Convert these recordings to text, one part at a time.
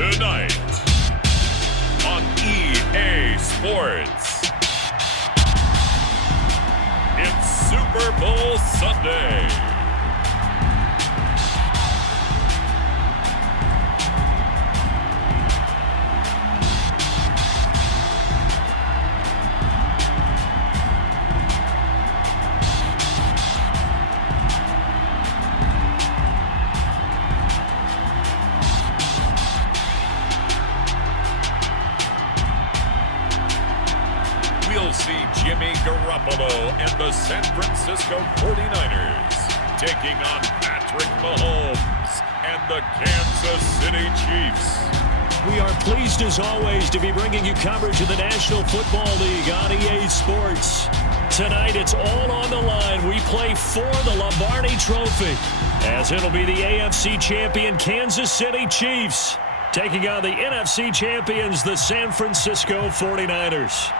Tonight on EA Sports, it's Super Bowl Sunday. We'll see Jimmy Garoppolo and the San Francisco 49ers taking on Patrick Mahomes and the Kansas City Chiefs. We are pleased as always to be bringing you coverage of the National Football League on EA Sports. Tonight it's all on the line. We play for the Lombardi Trophy, as it'll be the AFC champion Kansas City Chiefs taking on the NFC champions, the San Francisco 49ers.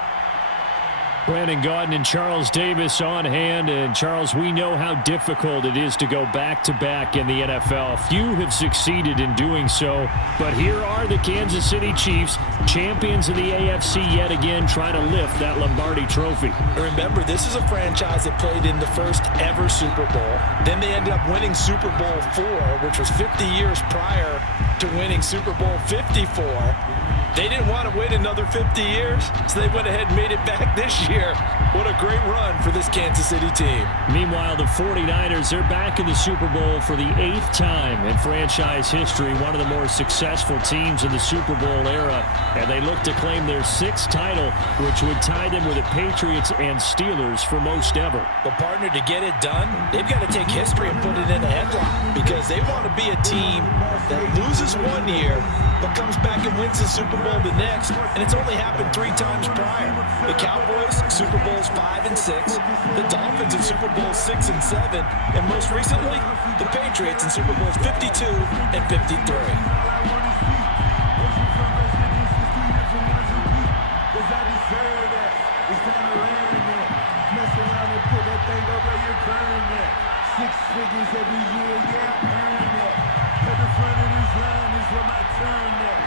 Brandon Gaudin and Charles Davis on hand. And Charles, we know how difficult it is to go back-to-back in the NFL. Few have succeeded in doing so, but here are the Kansas City Chiefs, champions of the AFC yet again, trying to lift that Lombardi Trophy. Remember, this is a franchise that played in the first ever Super Bowl. Then they ended up winning Super Bowl IV, which was 50 years prior to winning Super Bowl 54. They didn't want to wait another 50 years, so they went ahead and made it back this year. What a great run for this Kansas City team. Meanwhile, the 49ers, they're back in the Super Bowl for the 8th time in franchise history, one of the more successful teams in the Super Bowl era, and they look to claim their 6th title, which would tie them with the Patriots and Steelers for most ever. But, partner, to get it done, they've got to take history and put it in a headlock, because they want to be a team that loses one year but comes back and wins the Super Bowl the next, and it's only happened 3 times prior. The Cowboys, Super Bowls 5 and 6, the Dolphins in Super Bowls 6 and 7, and most recently, the Patriots in Super Bowls 52 and 53. Six figures every year, yeah, earn that. At the front of this line is where my turn at.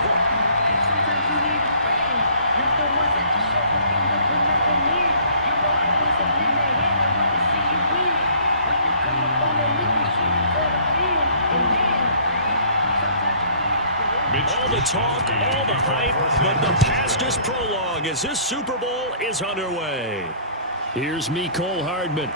Sometimes you need friends. You're the ones that can show up and don't put nothing in. You know I was up in their head and want to see you win. When you come up on the leadership, you put them in. And then, sometimes you need All the talk, all the hype, but the past is prologue as this Super Bowl is underway. Here's Mecole Hardman.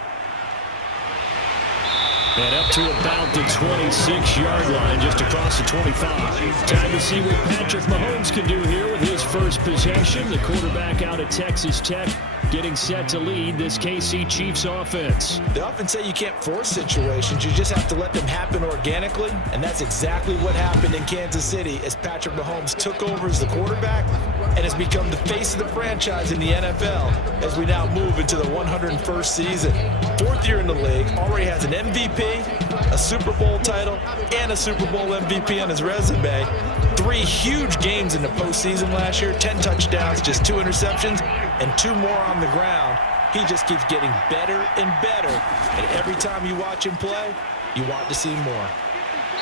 And up to about the 26-yard line, just across the 25. Time to see what Patrick Mahomes can do here with his first possession. The quarterback out at Texas Tech getting set to lead this KC Chiefs offense. They often say you can't force situations. You just have to let them happen organically, and that's exactly what happened in Kansas City as Patrick Mahomes took over as the quarterback and has become the face of the franchise in the NFL as we now move into the 101st season. 4th year in the league, already has an MVP, a Super Bowl title, and a Super Bowl MVP on his resume. 3 huge games in the postseason last year, 10 touchdowns, just 2 interceptions, and 2 more on the ground. He just keeps getting better and better, and every time you watch him play, you want to see more.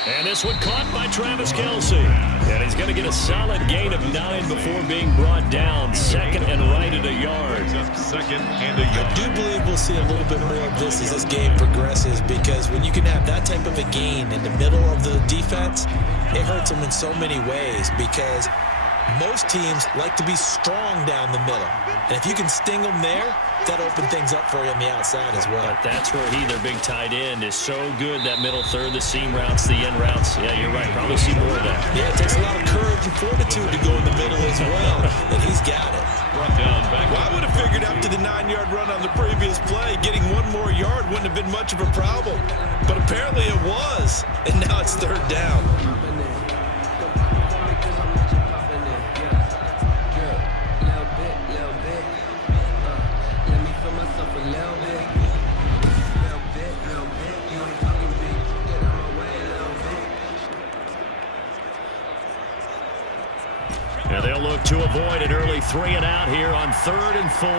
And this one caught by Travis Kelce. And he's going to get a solid gain of 9 before being brought down. Second and right at a yard. Second and a yard. I do believe we'll see a little bit more of this as this game progresses, because when you can have that type of a gain in the middle of the defense, it hurts them in so many ways, because most teams like to be strong down the middle. And if you can sting them there, that opens things up for you on the outside as well. But that's where their big tight end, is so good. That middle third, the seam routes, the end routes. Yeah, you're right. Probably see more of that. Yeah, it takes a lot of courage and fortitude to go in the middle as well. And he's got it. Well, I would have figured after the 9-yard run on the previous play, getting 1 more yard wouldn't have been much of a problem. But apparently it was. And now it's 3rd down. And they'll look to avoid an early 3 and out here on 3rd and 4.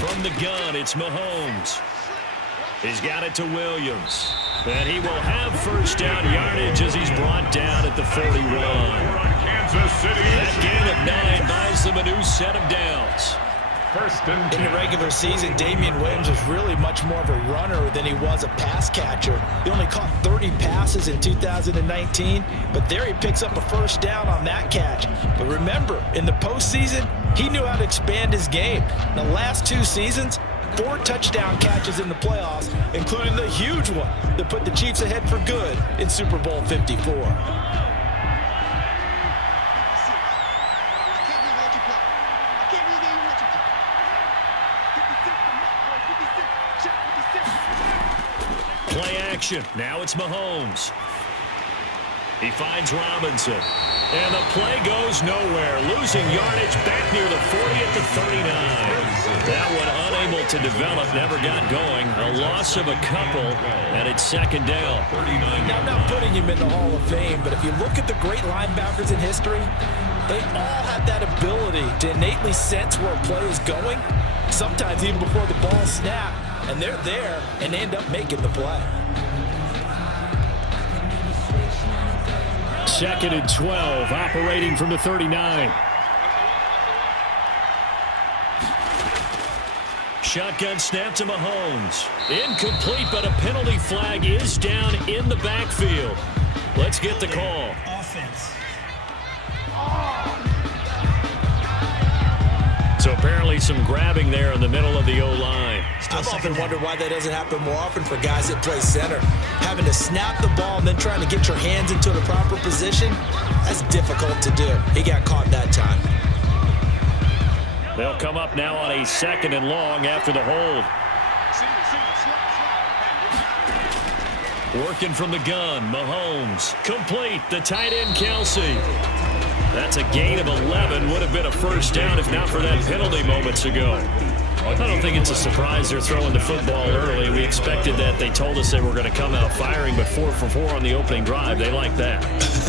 From the gun, it's Mahomes. He's got it to Williams. And he will have first down yardage as he's brought down at the 41. Kansas City. That gain of 9 buys them a new set of downs. First and 10. In the regular season, Damian Williams was really much more of a runner than he was a pass catcher. He only caught 30 passes in 2019, but there he picks up a first down on that catch. But remember, in the postseason, he knew how to expand his game. The last 2 seasons, 4 touchdown catches in the playoffs, including the huge one that put the Chiefs ahead for good in Super Bowl 54. Play action. Now it's Mahomes. He finds Robinson. And the play goes nowhere. Losing yardage back near the 40 at the 39. That one unable to develop. Never got going. A loss of a couple. And it's second down. Now, I'm not putting him in the Hall of Fame, but if you look at the great linebackers in history, they all have that ability to innately sense where a play is going, sometimes even before the ball snaps, and they're there and end up making the play. Second and 12, operating from the 39. Shotgun snap to Mahomes. Incomplete, but a penalty flag is down in the backfield. Let's get the call. Offense. So apparently some grabbing there in the middle of the O-line. I've often wondered why that doesn't happen more often for guys that play center. Having to snap the ball and then trying to get your hands into the proper position, that's difficult to do. He got caught that time. They'll come up now on a second and long after the hold. Working from the gun, Mahomes. Complete, the tight end, Kelsey. That's a gain of 11. Would have been a first down if not for that penalty moments ago. I don't think it's a surprise they're throwing the football early. We expected that. They told us they were going to come out firing, but 4 for 4 on the opening drive. They like that.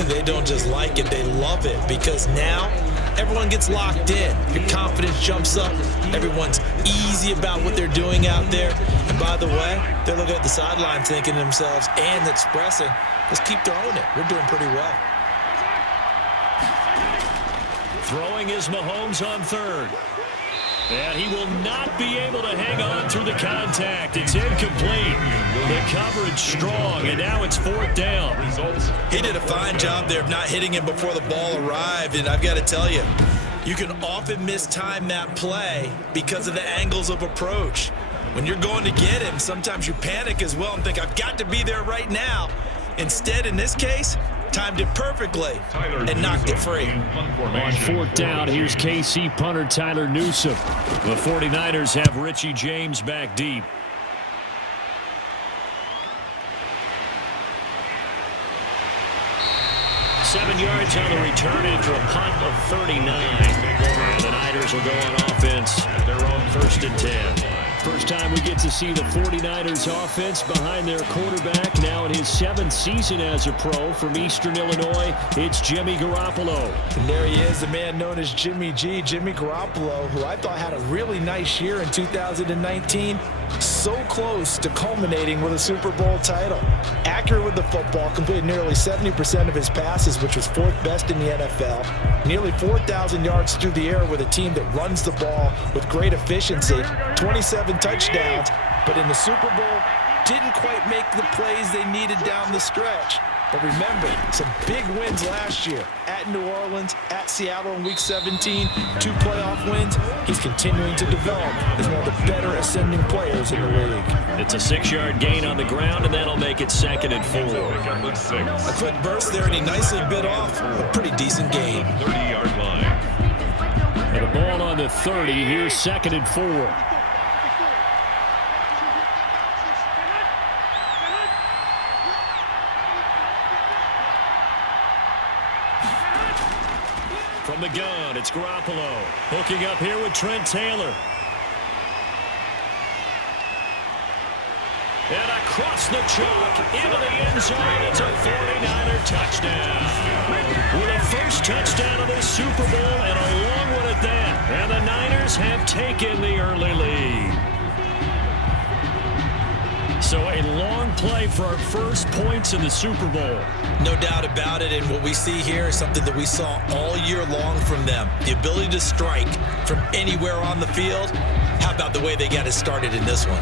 They don't just like it, they love it, because now everyone gets locked in. Your confidence jumps up. Everyone's easy about what they're doing out there. And by the way, they're looking at the sideline thinking to themselves and expressing, let's keep throwing it. We're doing pretty well. Throwing is Mahomes on third. And he will not be able to hang on through the contact. It's incomplete. The coverage strong, and now it's fourth down. He did a fine job there of not hitting him before the ball arrived, and I've got to tell you, you can often mistime that play because of the angles of approach. When you're going to get him, sometimes you panic as well and think, I've got to be there right now. Instead, in this case, timed it perfectly and knocked it free. On fourth down, here's KC punter Tyler Newsome. The 49ers have Richie James back deep. Seven yards on the return after a punt of 39. And the Niners will go on offense at their own first and 10. First time we get to see the 49ers offense behind their quarterback, now in his 7th season as a pro from Eastern Illinois. It's Jimmy Garoppolo. And there he is, the man known as Jimmy G, Jimmy Garoppolo, who I thought had a really nice year in 2019. So close to culminating with a Super Bowl title. Accurate with the football, completed nearly 70% of his passes, which was 4th best in the NFL. Nearly 4,000 yards through the air with a team that runs the ball with great efficiency. 27 touchdowns, but in the Super Bowl, didn't quite make the plays they needed down the stretch. But remember, some big wins last year at New Orleans, at Seattle in Week 17, 2 playoff wins. He's continuing to develop as one of the better ascending players in the league. It's a 6-yard gain on the ground, and that'll make it 2nd and 4. A quick burst there, and he nicely bit off a pretty decent gain. 30-yard line. And a ball on the 30. Here's 2nd and 4. From the gun, it's Garoppolo. Hooking up here with Trent Taylor. And across the chalk, into the end zone, it's a 49er touchdown. With a first touchdown of this Super Bowl, and a long one at that. And the Niners have taken the early lead. So a long play for our first points in the Super Bowl. No doubt about it, and what we see here is something that we saw all year long from them. The ability to strike from anywhere on the field. How about the way they got it started in this one?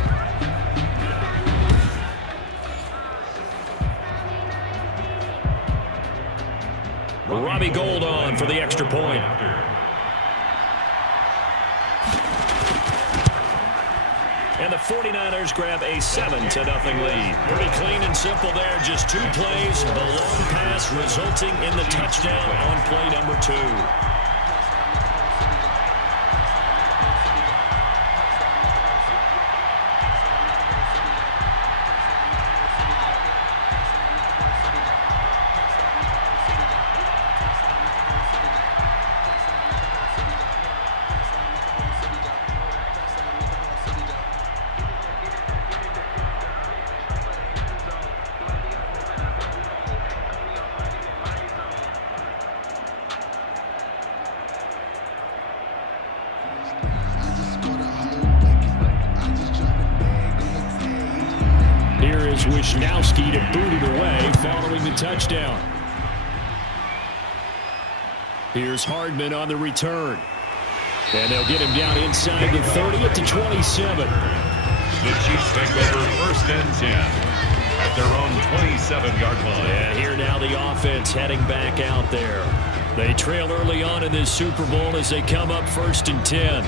Robbie Gould on for the extra point. And the 49ers grab a 7-0 lead. Pretty clean and simple there. Just 2 plays. The long pass resulting in the touchdown on play number 2. Wishnowski to boot it away following the touchdown. Here's Hardman on the return. And they'll get him down inside the 30 at the 27. The Chiefs take over 1st and 10 at their own 27-yard line. And here now the offense heading back out there. They trail early on in this Super Bowl as they come up 1st and 10.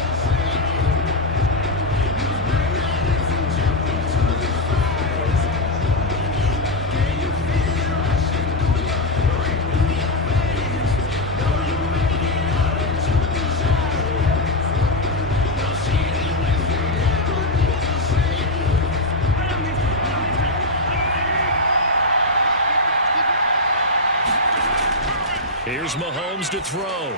Here's Mahomes to throw.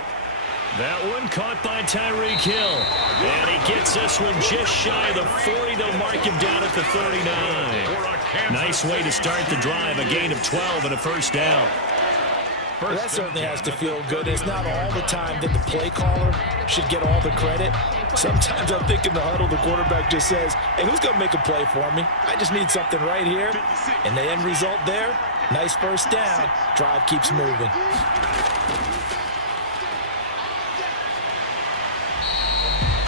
That one caught by Tyreek Hill. And he gets this one just shy of the 40. They'll mark him down at the 39. Nice way to start the drive. A gain of 12 and a 1st down. Well, that certainly has to feel good. It's not all the time that the play caller should get all the credit. Sometimes I think in the huddle, the quarterback just says, hey, who's going to make a play for me? I just need something right here. And the end result there, nice 1st down. Drive keeps moving.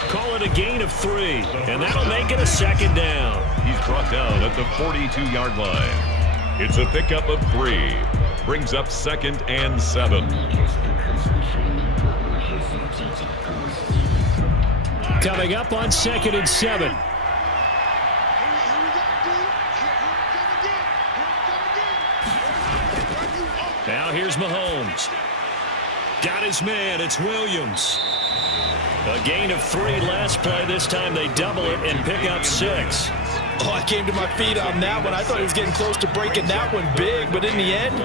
Call it a gain of 3, and that'll make it a 2nd down. He's brought down at the 42-yard line. It's a pickup of 3. Brings up 2nd and 7. Coming up on 2nd and 7. Now here's Mahomes. Got his man. It's Williams. A gain of 3 last play. This time they double it and pick up 6. Oh, I came to my feet on that one. I thought he was getting close to breaking that one big, but in the end,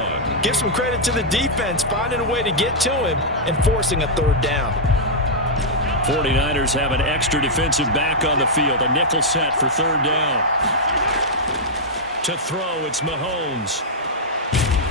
give some credit to the defense, finding a way to get to him and forcing a 3rd down. 49ers have an extra defensive back on the field. A nickel set for 3rd down. To throw, it's Mahomes.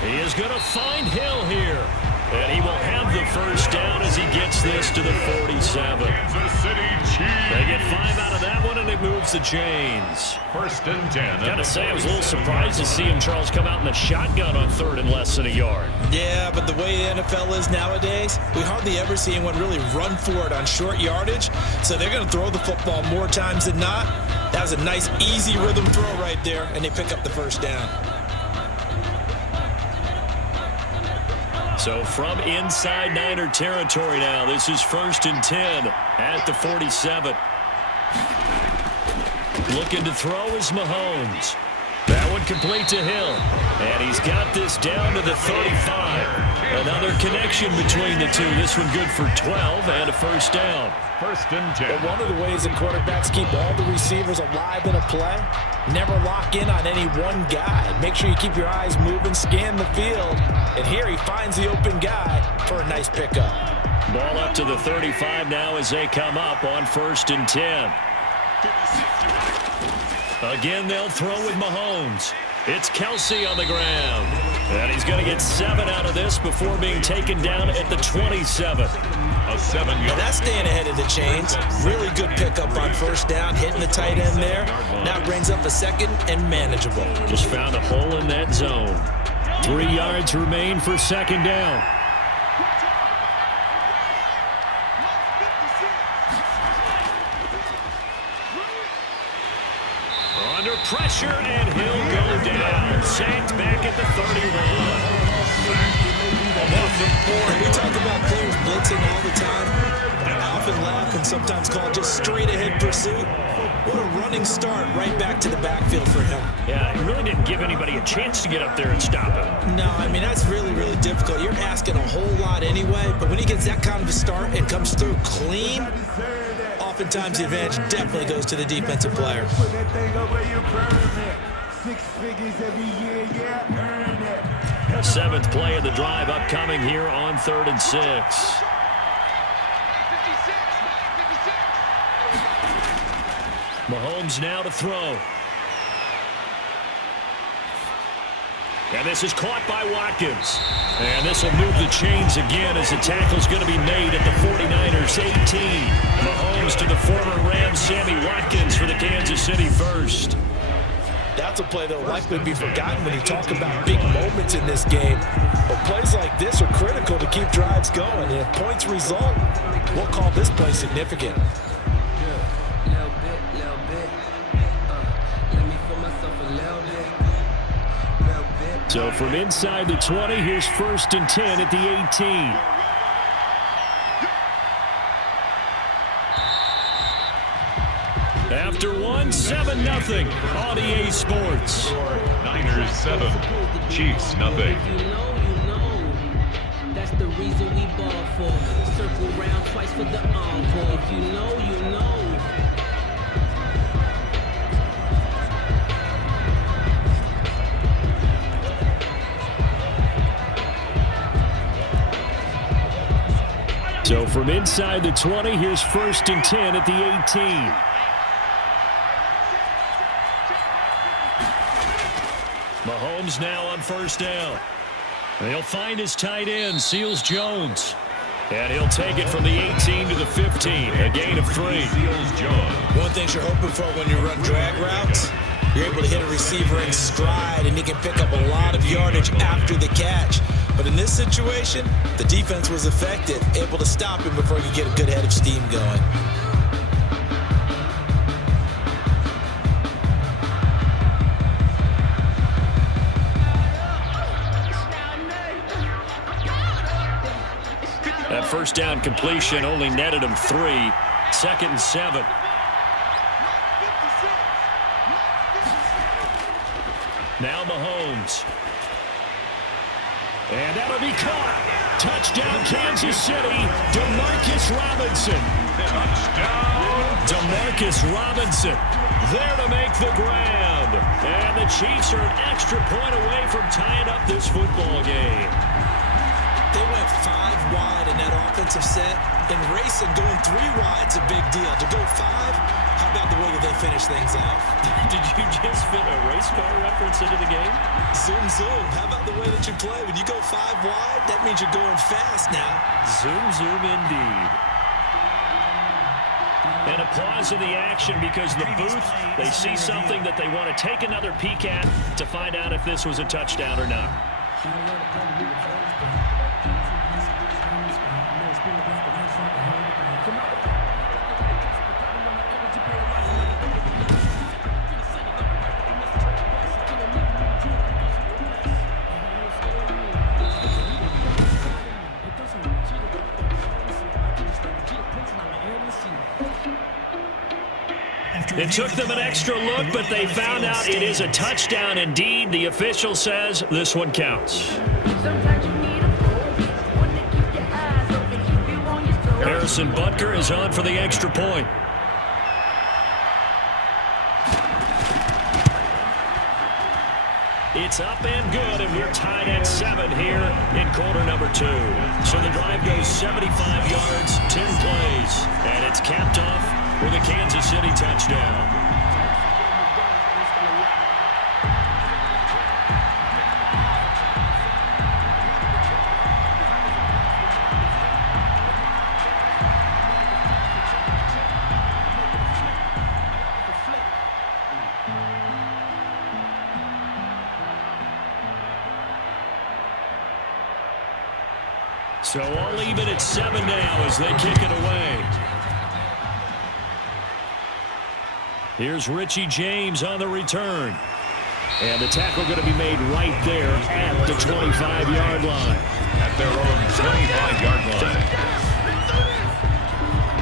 He is going to find Hill here. And he will have the 1st down as he gets this to the 47. Kansas City Chiefs. They get 5 out of that one, and it moves the chains. 1st and 10. Gotta say, I was a little surprised to see him, Charles, come out in the shotgun on 3rd and less than a yard. Yeah, but the way the NFL is nowadays, we hardly ever see anyone really run for it on short yardage. So they're going to throw the football more times than not. That was a nice, easy rhythm throw right there, and they pick up the 1st down. So from inside Niner territory now, this is 1st and 10 at the 47. Looking to throw is Mahomes. That one complete to Hill. And he's got this down to the 35. Another connection between the two. This one good for 12 and a 1st down. 1st and 10. Well, one of the ways that quarterbacks keep all the receivers alive in a play, never lock in on any one guy. Make sure you keep your eyes moving, scan the field. And here he finds the open guy for a nice pickup. Ball up to the 35 now as they come up on 1st and 10. Again, they'll throw with Mahomes. It's Kelsey on the ground. And he's going to get 7 out of this before being taken down at the 27. A 7-yard. Yeah, that's staying ahead of the chains. Really good pickup on first down, hitting the tight end there. Now brings up a second and manageable. Just found a hole in that zone. 3 yards remain for second down. Under pressure, and he'll go down. Sacked back at the 31. We talk about players blitzing all the time. I often laugh and sometimes call it just straight ahead pursuit. What a running start right back to the backfield for him. Yeah, he really didn't give anybody a chance to get up there and stop him. No, I mean, that's really, really difficult. You're asking a whole lot anyway, but when he gets that kind of a start and comes through clean, oftentimes the advantage definitely goes to the defensive player. Put that thing over your pyramid. 6 figures every year, yeah, earn it. 7th play of the drive upcoming here on 3rd and 6. Mahomes now to throw. And this is caught by Watkins. And this will move the chains again as the tackle's going to be made at the 49ers 18. Mahomes to the former Rams Sammy Watkins for the Kansas City first. That's a play that will likely be forgotten when you talk about big moments in this game. But plays like this are critical to keep drives going. And if points result, we'll call this play significant. So from inside the 20, here's 1st and 10 at the 18. After 7-0 on EA Sports. Niners 7, Chiefs nothing. You know, that's the reason we ball for. Circle round twice for the encore. If you know, you know. So from inside the 20, here's 1st and 10 at the 18. Mahomes now on first down. He'll find his tight end, Seals Jones. And he'll take it from the 18 to the 15, a gain of 3. Seals Jones. One thing you're hoping for when you run drag routes, you're able to hit a receiver in stride, and he can pick up a lot of yardage after the catch. But in this situation, the defense was effective, able to stop him before he could get a good head of steam going. That first down completion only netted him 3. 2nd and 7. Now Mahomes. And that'll be caught. Touchdown, Kansas City. Demarcus Robinson. Demarcus Robinson there to make the grab. And the Chiefs are an extra point away from tying up this football game. They went 5 wide in that offensive set. In racing, going 3 wide's a big deal. To go 5, how about the way that they finish things off? Did you just fit a race car reference into the game? Zoom, zoom. How about the way that you play? When you go 5 wide, that means you're going fast now. Zoom, zoom indeed. And a pause in the action because the booth, they see something that they want to take another peek at to find out if this was a touchdown or not. It took them an extra look, but they found out it is a touchdown indeed. The official says this one counts. Harrison Butker is on for the extra point. It's up and good, and we're tied at 7 here in quarter number 2. So the drive goes 75 yards, 10 plays, and it's capped off with a Kansas City touchdown. So all even at 7 now as they kick it away. Here's Richie James on the return. And the tackle going to be made right there at the 25-yard line. At their own 25-yard line.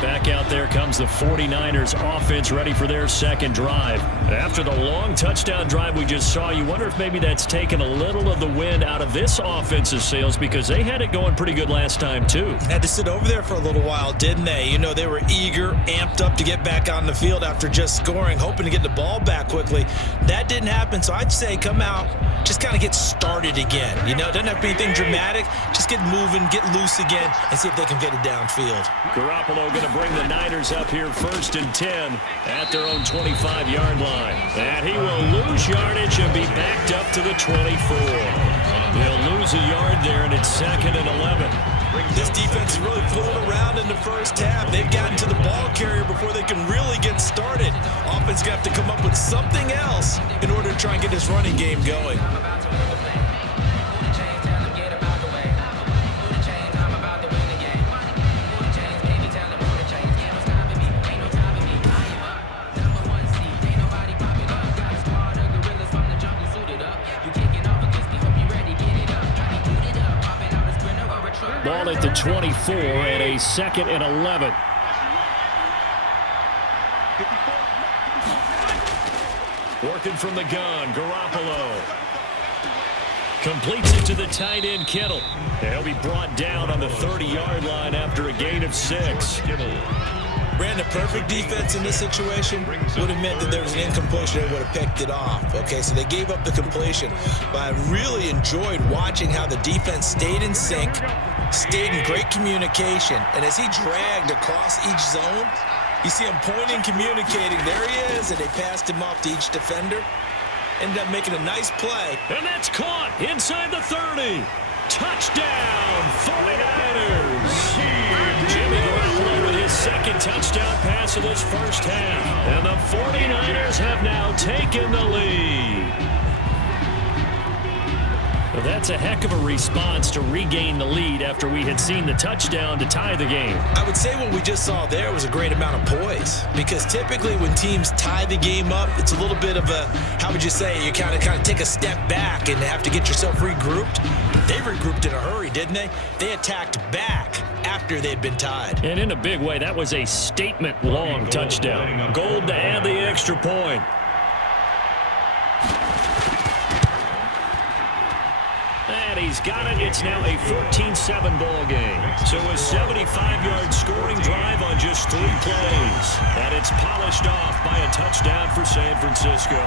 Back out there comes the 49ers offense ready for their second drive. After the long touchdown drive we just saw, you wonder if maybe that's taken a little of the wind out of this offense's sails because they had it going pretty good last time too. Had to sit over there for a little while, didn't they? You know, they were eager, amped up to get back on the field after just scoring, hoping to get the ball back quickly. That didn't happen, so I'd say come out, just kind of get started again. You know, it doesn't have to be anything dramatic. Just get moving, get loose again, and see if they can get it downfield. Garoppolo going to bring the Niners up here 1st and 10 at their own 25-yard line. And he will lose yardage and be backed up to the 24. He'll lose a yard there, and it's 2nd and 11. This defense is really fooling around in the first half. They've gotten to the ball carrier before they can really get started. Offense going to have to come up with something else in order to try and get this running game going. Ball at the 24 and a 2nd and 11. Working from the gun, Garoppolo. Completes it to the tight end, Kittle. He'll be brought down on the 30-yard line after a gain of 6. Ran the perfect defense in this situation. Would have meant that there was an incompletion. They would have picked it off. Okay, so they gave up the completion. But I really enjoyed watching how the defense stayed in sync, stayed in great communication. And as he dragged across each zone, you see him pointing, communicating. There he is, and they passed him off to each defender. Ended up making a nice play. And that's caught inside the 30. Touchdown, 49ers. Jimmy Garoppolo with his 2nd touchdown pass of this first half. And the 49ers have now taken the lead. Well, that's a heck of a response to regain the lead after we had seen the touchdown to tie the game. I would say what we just saw there was a great amount of poise, because typically when teams tie the game up, it's a little bit of a, how would you say, you kind of take a step back and have to get yourself regrouped. They regrouped in a hurry, didn't they? They attacked back after they'd been tied. And in a big way, that was a statement-long touchdown. Gold to add the extra point. And he's got it. It's now a 14-7 ball game. So a 75-yard scoring drive on just 3 plays. And it's polished off by a touchdown for San Francisco.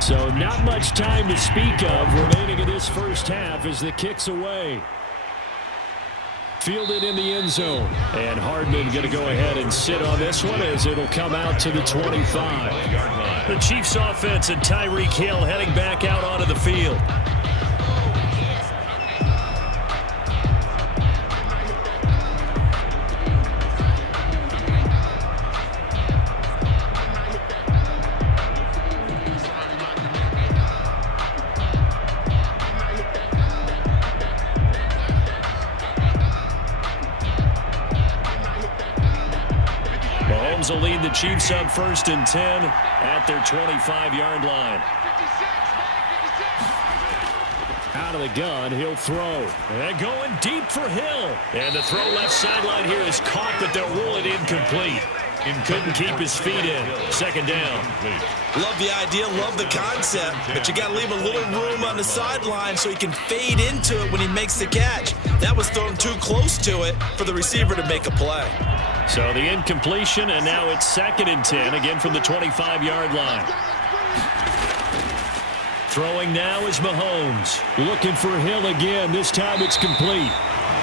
So not much time to speak of remaining in this first half as the kick's away. Fielded in the end zone. And Hardman going to go ahead and sit on this one as it'll come out to the 25. The Chiefs offense and Tyreek Hill heading back out onto the field. Mahomes will lead the Chiefs on 1st and 10 at their 25-yard line. Out of the gun, he'll throw. And going deep for Hill. And the throw left sideline here is caught, but they'll rule it incomplete. And couldn't keep his feet in. 2nd down. Love the idea, love the concept, but you got to leave a little room on the sideline so he can fade into it when he makes the catch. That was thrown too close to it for the receiver to make a play. So the incompletion, and now it's 2nd and 10, again from the 25-yard line. Throwing now is Mahomes. Looking for Hill again. This time it's complete.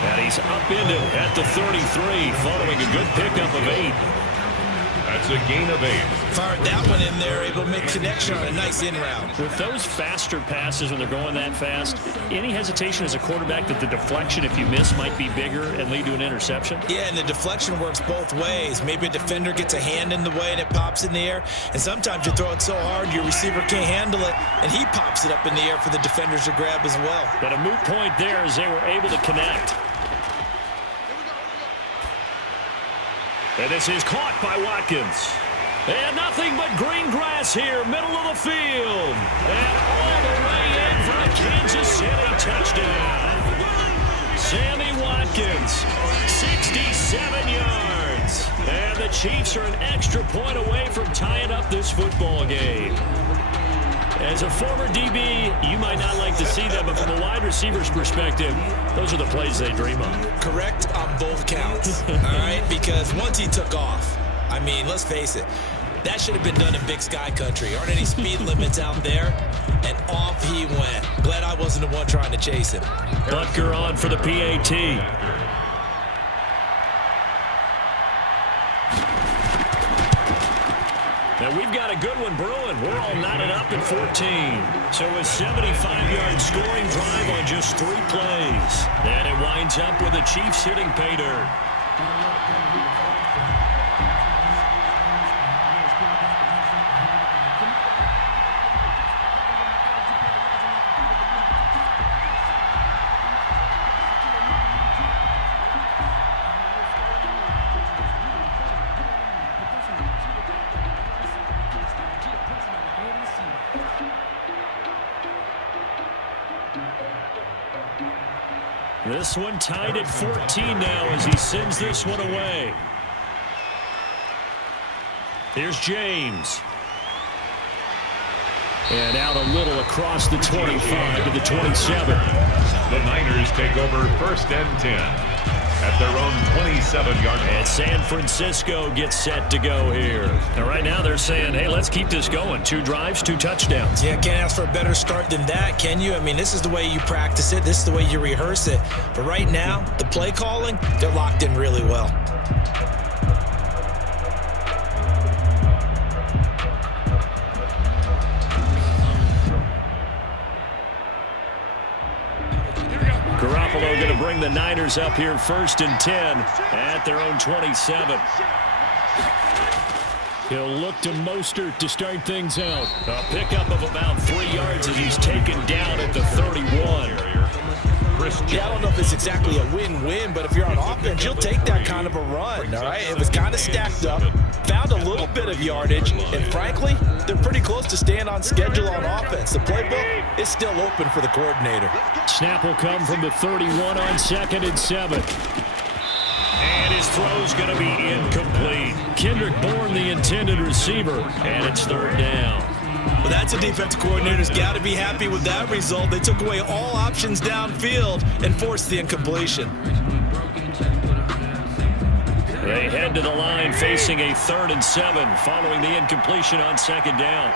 And he's upended at the 33, following a good pickup of 8. That's a gain of 8. Fired that one in there, able to make connection on a nice in route. With those faster passes when they're going that fast, any hesitation as a quarterback that the deflection, if you miss, might be bigger and lead to an interception? Yeah, and the deflection works both ways. Maybe a defender gets a hand in the way and it pops in the air. And sometimes you throw it so hard your receiver can't handle it, and he pops it up in the air for the defenders to grab as well. But a moot point there as they were able to connect. And this is caught by Watkins. And nothing but green grass here, middle of the field. And all the way in for a Kansas City touchdown. Sammy Watkins, 67 yards. And the Chiefs are an extra point away from tying up this football game. As a former DB, you might not like to see them, but from a wide receiver's perspective, those are the plays they dream of. Correct on both counts, all right? Because once he took off, I mean, let's face it, that should have been done in Big Sky Country. Aren't any speed limits out there? And off he went. Glad I wasn't the one trying to chase him. Butker on for the PAT. And we've got a good one brewing. We're all knotted up at 14. So a 75-yard scoring drive on just 3 plays. And it winds up with the Chiefs hitting pay dirt. This one tied at 14 now as he sends this one away. Here's James. And out a little across the 25 to the 27. The Niners take over 1st and 10 at their own 27-yard line. And San Francisco gets set to go here. And right now they're saying, hey, let's keep this going. 2 drives, 2 touchdowns. Yeah, can't ask for a better start than that, can you? I mean, this is the way you practice it. This is the way you rehearse it. But right now, the play calling, they're locked in really well. Garoppolo going to bring the Niners up here 1st and 10 at their own 27. He'll look to Mostert to start things out. A pickup of about 3 yards as he's taken down at the 31. Yeah, I don't know if it's exactly a win-win, but if you're on offense, you'll take that kind of a run, all right? It was kind of stacked up, found a little bit of yardage, and frankly, they're pretty close to staying on schedule on offense. The playbook is still open for the coordinator. Snap will come from the 31 on 2nd and 7. And his throw's going to be incomplete. Kendrick Bourne, the intended receiver, and it's 3rd down. Well, that's a defensive coordinator's got to be happy with that result. They took away all options downfield and forced the incompletion. They head to the line facing a 3rd and 7 following the incompletion on 2nd down.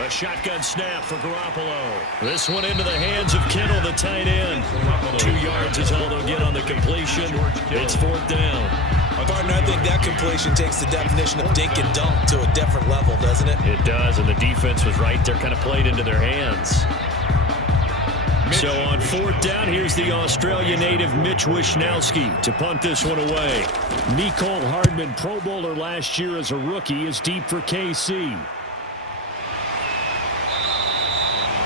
A shotgun snap for Garoppolo. This one into the hands of Kittle, the tight end. 2 yards is all they'll get on the completion. It's 4th down. Partner, I think that completion takes the definition of dink and dunk to a different level, doesn't it? It does, and the defense was right there, kind of played into their hands. So on 4th down, here's the Australia native Mitch Wishnowsky to punt this one away. Mecole Hardman, Pro Bowler last year as a rookie, is deep for KC.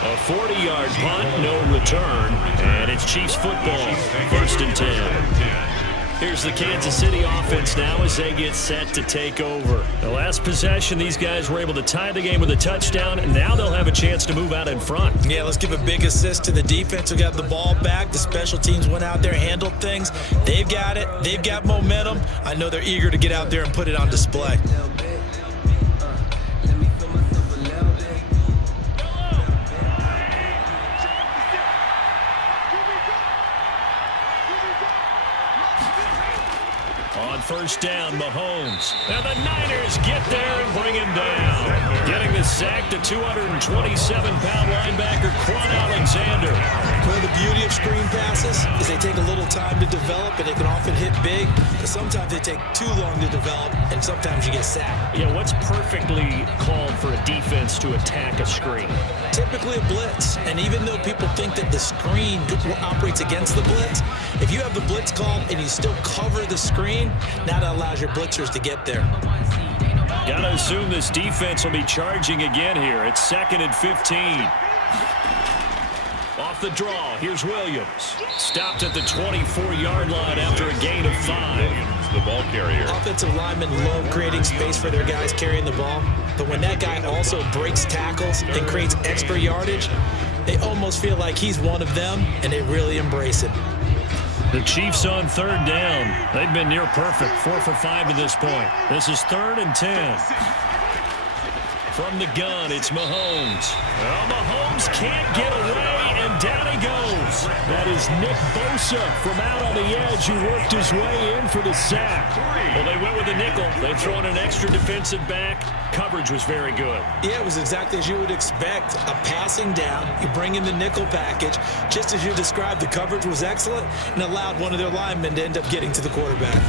A 40-yard punt, no return, and it's Chiefs football, 1st and 10. Here's the Kansas City offense now as they get set to take over. The last possession, these guys were able to tie the game with a touchdown, and now they'll have a chance to move out in front. Yeah, let's give a big assist to the defense who got the ball back. The special teams went out there, handled things. They've got it. They've got momentum. I know they're eager to get out there and put it on display. On 1st down, Mahomes. And the Niners get there and bring him down. Getting the sack the 227-pound linebacker, Quan Alexander. Well, the beauty of screen passes is they take a little time to develop, and they can often hit big, but sometimes they take too long to develop, and sometimes you get sacked. Yeah, what's perfectly called for a defense to attack a screen? Typically a blitz, and even though people think that the screen operates against the blitz, if you have the blitz called and you still cover the screen, now that allows your blitzers to get there. Got to assume this defense will be charging again here. It's 2nd and 15. Off the draw, here's Williams. Stopped at the 24-yard line after a gain of 5. The ball carrier. Offensive linemen love creating space for their guys carrying the ball, but when that guy also breaks tackles and creates extra yardage, they almost feel like he's one of them, and they really embrace it. The Chiefs on 3rd down. They've been near perfect, 4 for 5 to this point. This is 3rd and 10. From the gun, it's Mahomes. Well, Mahomes can't get away, and down he goes. That is Nick Bosa from out on the edge, who worked his way in for the sack. Well, they went with a nickel. They've thrown an extra defensive back. Coverage was very good. Yeah, it was exactly as you would expect. A passing down, you bring in the nickel package. Just as you described, the coverage was excellent and allowed one of their linemen to end up getting to the quarterback.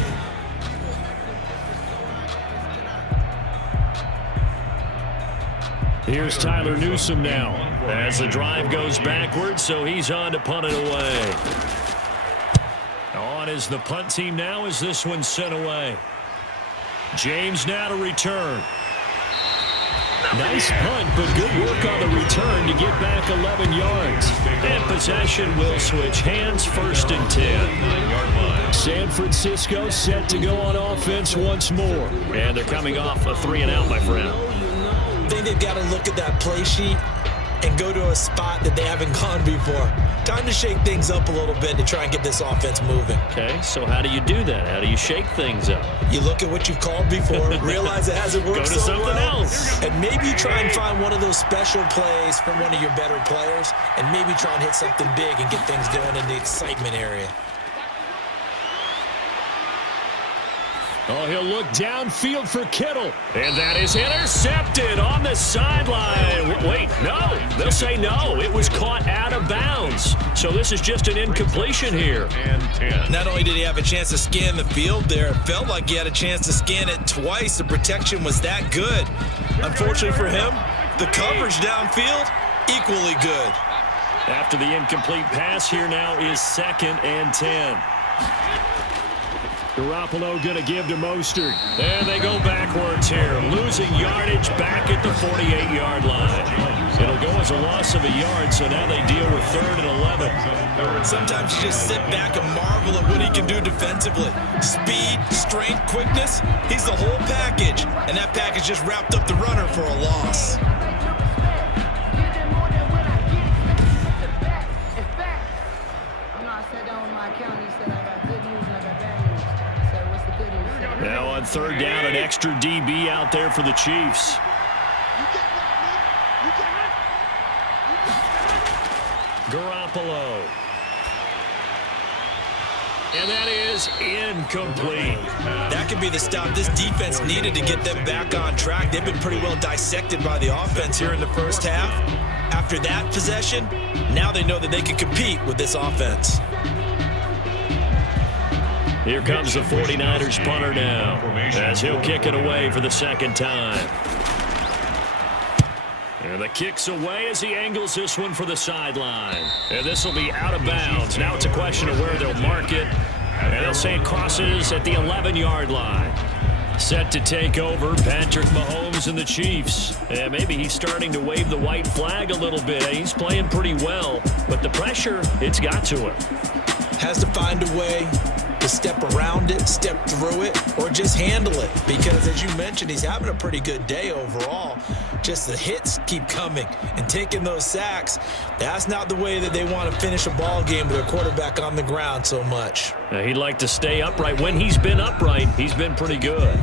Here's Tyler Newsome now as the drive goes backwards, so he's on to punt it away. On is the punt team now as this one's sent away. James now to return. Nice punt, but good work on the return to get back 11 yards. And possession will switch hands, 1st and 10. San Francisco set to go on offense once more. And they're coming off a 3-and-out, my friend. I think they've got to look at that play sheet and go to a spot that they haven't gone before. Time to shake things up a little bit to try and get this offense moving. Okay, so how do you do that? How do you shake things up? You look at what you've called before, realize it hasn't worked Go to so something well, else. and maybe try and find one of those special plays from one of your better players, and maybe try and hit something big and get things going in the excitement area. Oh, he'll look downfield for Kittle. And that is intercepted on the sideline. Wait, no. They'll say no. It was caught out of bounds. So this is just an incompletion here. And 10. Not only did he have a chance to scan the field there, it felt like he had a chance to scan it twice. The protection was that good. Unfortunately for him, the coverage downfield, equally good. After the incomplete pass, here now is 2nd and 10. Garoppolo going to give to Mostert. And they go backwards here, losing yardage back at the 48-yard line. It'll go as a loss of a yard, so now they deal with 3rd and 11. Sometimes you just sit back and marvel at what he can do defensively. Speed, strength, quickness, he's the whole package. And that package just wrapped up the runner for a loss. Now on 3rd down, an extra DB out there for the Chiefs. Garoppolo. And that is incomplete. That could be the stop this defense needed to get them back on track. They've been pretty well dissected by the offense here in the first half. After that possession, now they know that they can compete with this offense. Here comes the 49ers punter now, as he'll kick it away for the 2nd time. And the kick's away as he angles this one for the sideline. And this will be out of bounds. Now it's a question of where they'll mark it. And they'll say it crosses at the 11-yard line. Set to take over, Patrick Mahomes and the Chiefs. And maybe he's starting to wave the white flag a little bit. He's playing pretty well, but the pressure, it's got to him. Has to find a way to step around it, step through it, or just handle it. Because as you mentioned, he's having a pretty good day overall. Just the hits keep coming and taking those sacks. That's not the way that they want to finish a ball game with their quarterback on the ground so much. He'd like to stay upright. When he's been upright, he's been pretty good.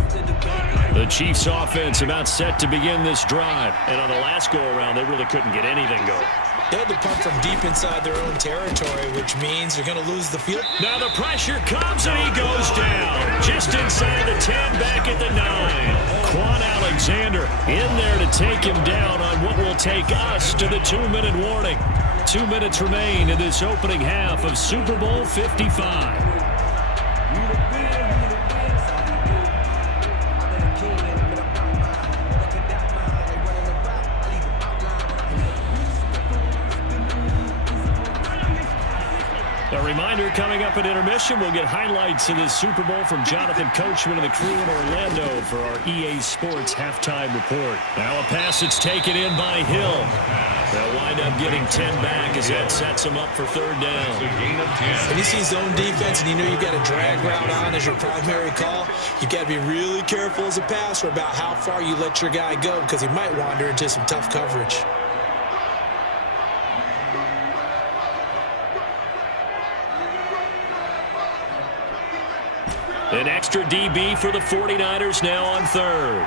The Chiefs offense about set to begin this drive. And on the last go-around, they really couldn't get anything going. They had to punt from deep inside their own territory, which means they're going to lose the field. Now the pressure comes and he goes down. Just inside the 10, back at the 9. Quan Alexander in there to take him down on what will take us to the 2-minute warning. 2 minutes remain in this opening half of Super Bowl 55. A reminder, coming up at intermission, we'll get highlights of this Super Bowl from Jonathan Coachman and the crew in Orlando for our EA Sports halftime report. Now a pass that's taken in by Hill. They'll wind up getting 10 back as that sets them up for third down. If you see zone defense and you know you've got a drag route on as your primary call, you've got to be really careful as a passer about how far you let your guy go because he might wander into some tough coverage. An extra DB for the 49ers now on third.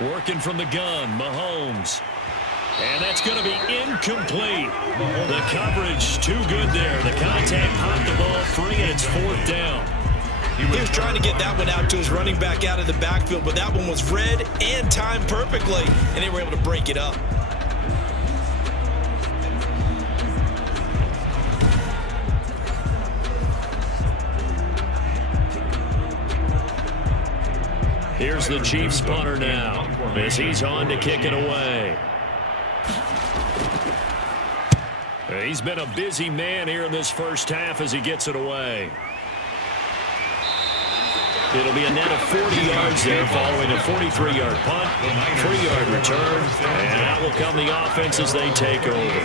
Working from the gun, Mahomes. And that's going to be incomplete. The coverage too good there. The contact popped the ball free, and it's fourth down. He was trying to get that one out to his running back out of the backfield, but that one was read and timed perfectly, and they were able to break it up. Here's the Chiefs punter now as he's on to kick it away. He's been a busy man here in this first half as he gets it away. It'll be a net of 40 yards there following a 43-yard punt, 3-yard return, and out will come the offense as they take over.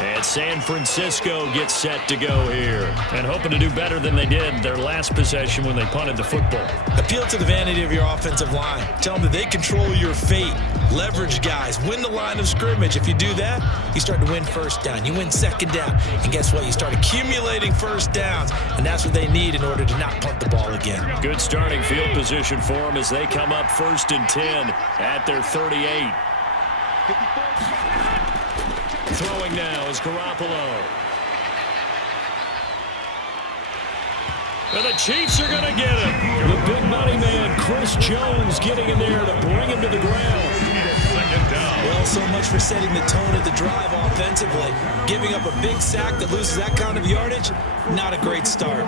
And San Francisco gets set to go here and hoping to do better than they did their last possession when they punted the football. Appeal to the vanity of your offensive line. Tell them that they control your fate. Leverage guys. Win the line of scrimmage. If you do that, you start to win first down. You win second down. And guess what? You start accumulating first downs. And that's what they need in order to not punt the ball again. Good starting field position for them as they come up 1st and 10 at their 38. Throwing now is Garoppolo. And the Chiefs are going to get him. The big money man, Chris Jones, getting in there to bring him to the ground. Well, so much for setting the tone of the drive offensively. Giving up a big sack that loses that kind of yardage, not a great start.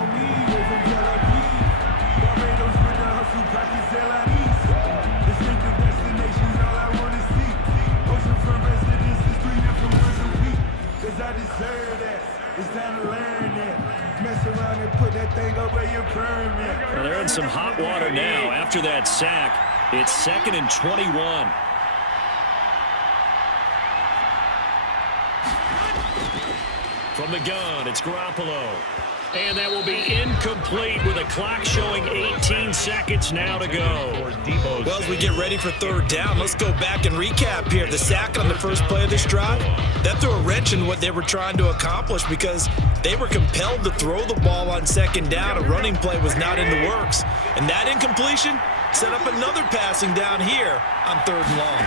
Well, they're in some hot water now. After that sack, it's 2nd and 21. From the gun, it's Garoppolo. And that will be incomplete with a clock showing 18 seconds now to go. Well, as we get ready for third down, let's go back and recap here. The sack on the first play of this drive, that threw a wrench in what they were trying to accomplish because they were compelled to throw the ball on second down. A running play was not in the works. And that incompletion set up another passing down here on 3rd and long.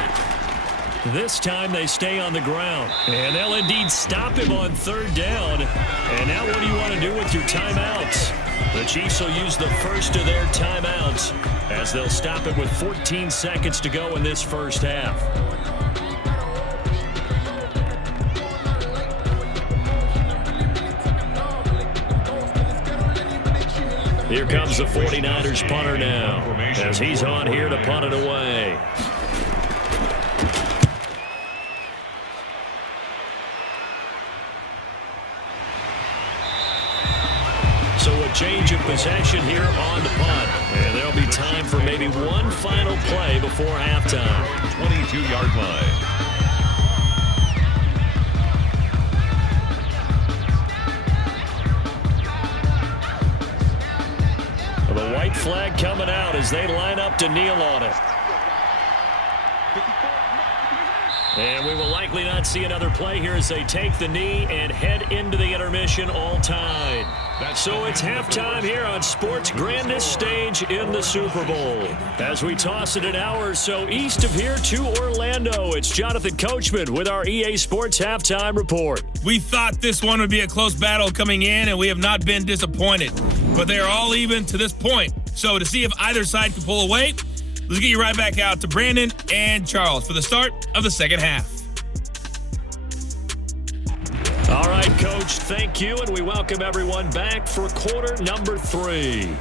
This time they stay on the ground, and they'll indeed stop him on 3rd down. And now what do you want to do with your timeouts? The Chiefs will use the first of their timeouts as they'll stop it with 14 seconds to go in this first half. Here comes the 49ers punter now as he's on here to punt it away. So a change of possession here on the punt. And there'll be time for maybe one final play before halftime. 22-yard line. The white flag coming out as they line up to kneel on it. And we will likely not see another play here as they take the knee and head into the intermission all tied. So it's halftime here on sports' grandest stage in the Super Bowl. As we toss it an hour or so east of here to Orlando, it's Jonathan Coachman with our EA Sports Halftime Report. We thought this one would be a close battle coming in, and we have not been disappointed. But they are all even to this point. So to see if either side can pull away, let's get you right back out to Brandon and Charles for the start of the second half. All right, Coach, thank you, and we welcome everyone back for quarter number 3.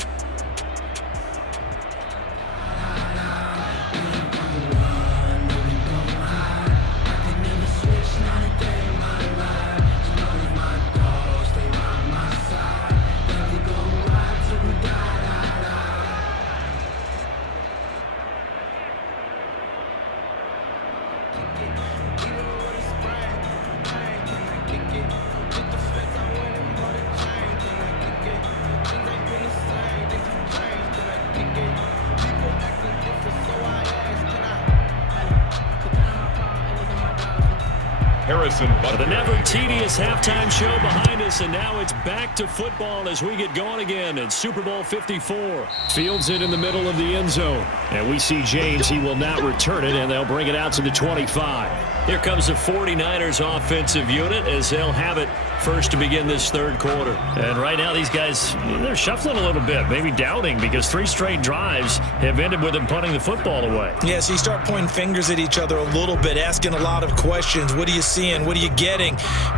The never tedious halftime show behind us, and now it's back to football as we get going again in Super Bowl 54. Fields it in the middle of the end zone, and we see James. He will not return it, and they'll bring it out to the 25. Here comes the 49ers offensive unit as they'll have it first to begin this third quarter. And right now these guys, they're shuffling a little bit, maybe doubting, because 3 straight drives have ended with them punting the football away. Yeah, so you start pointing fingers at each other a little bit, asking a lot of questions. What are you seeing? What are you getting?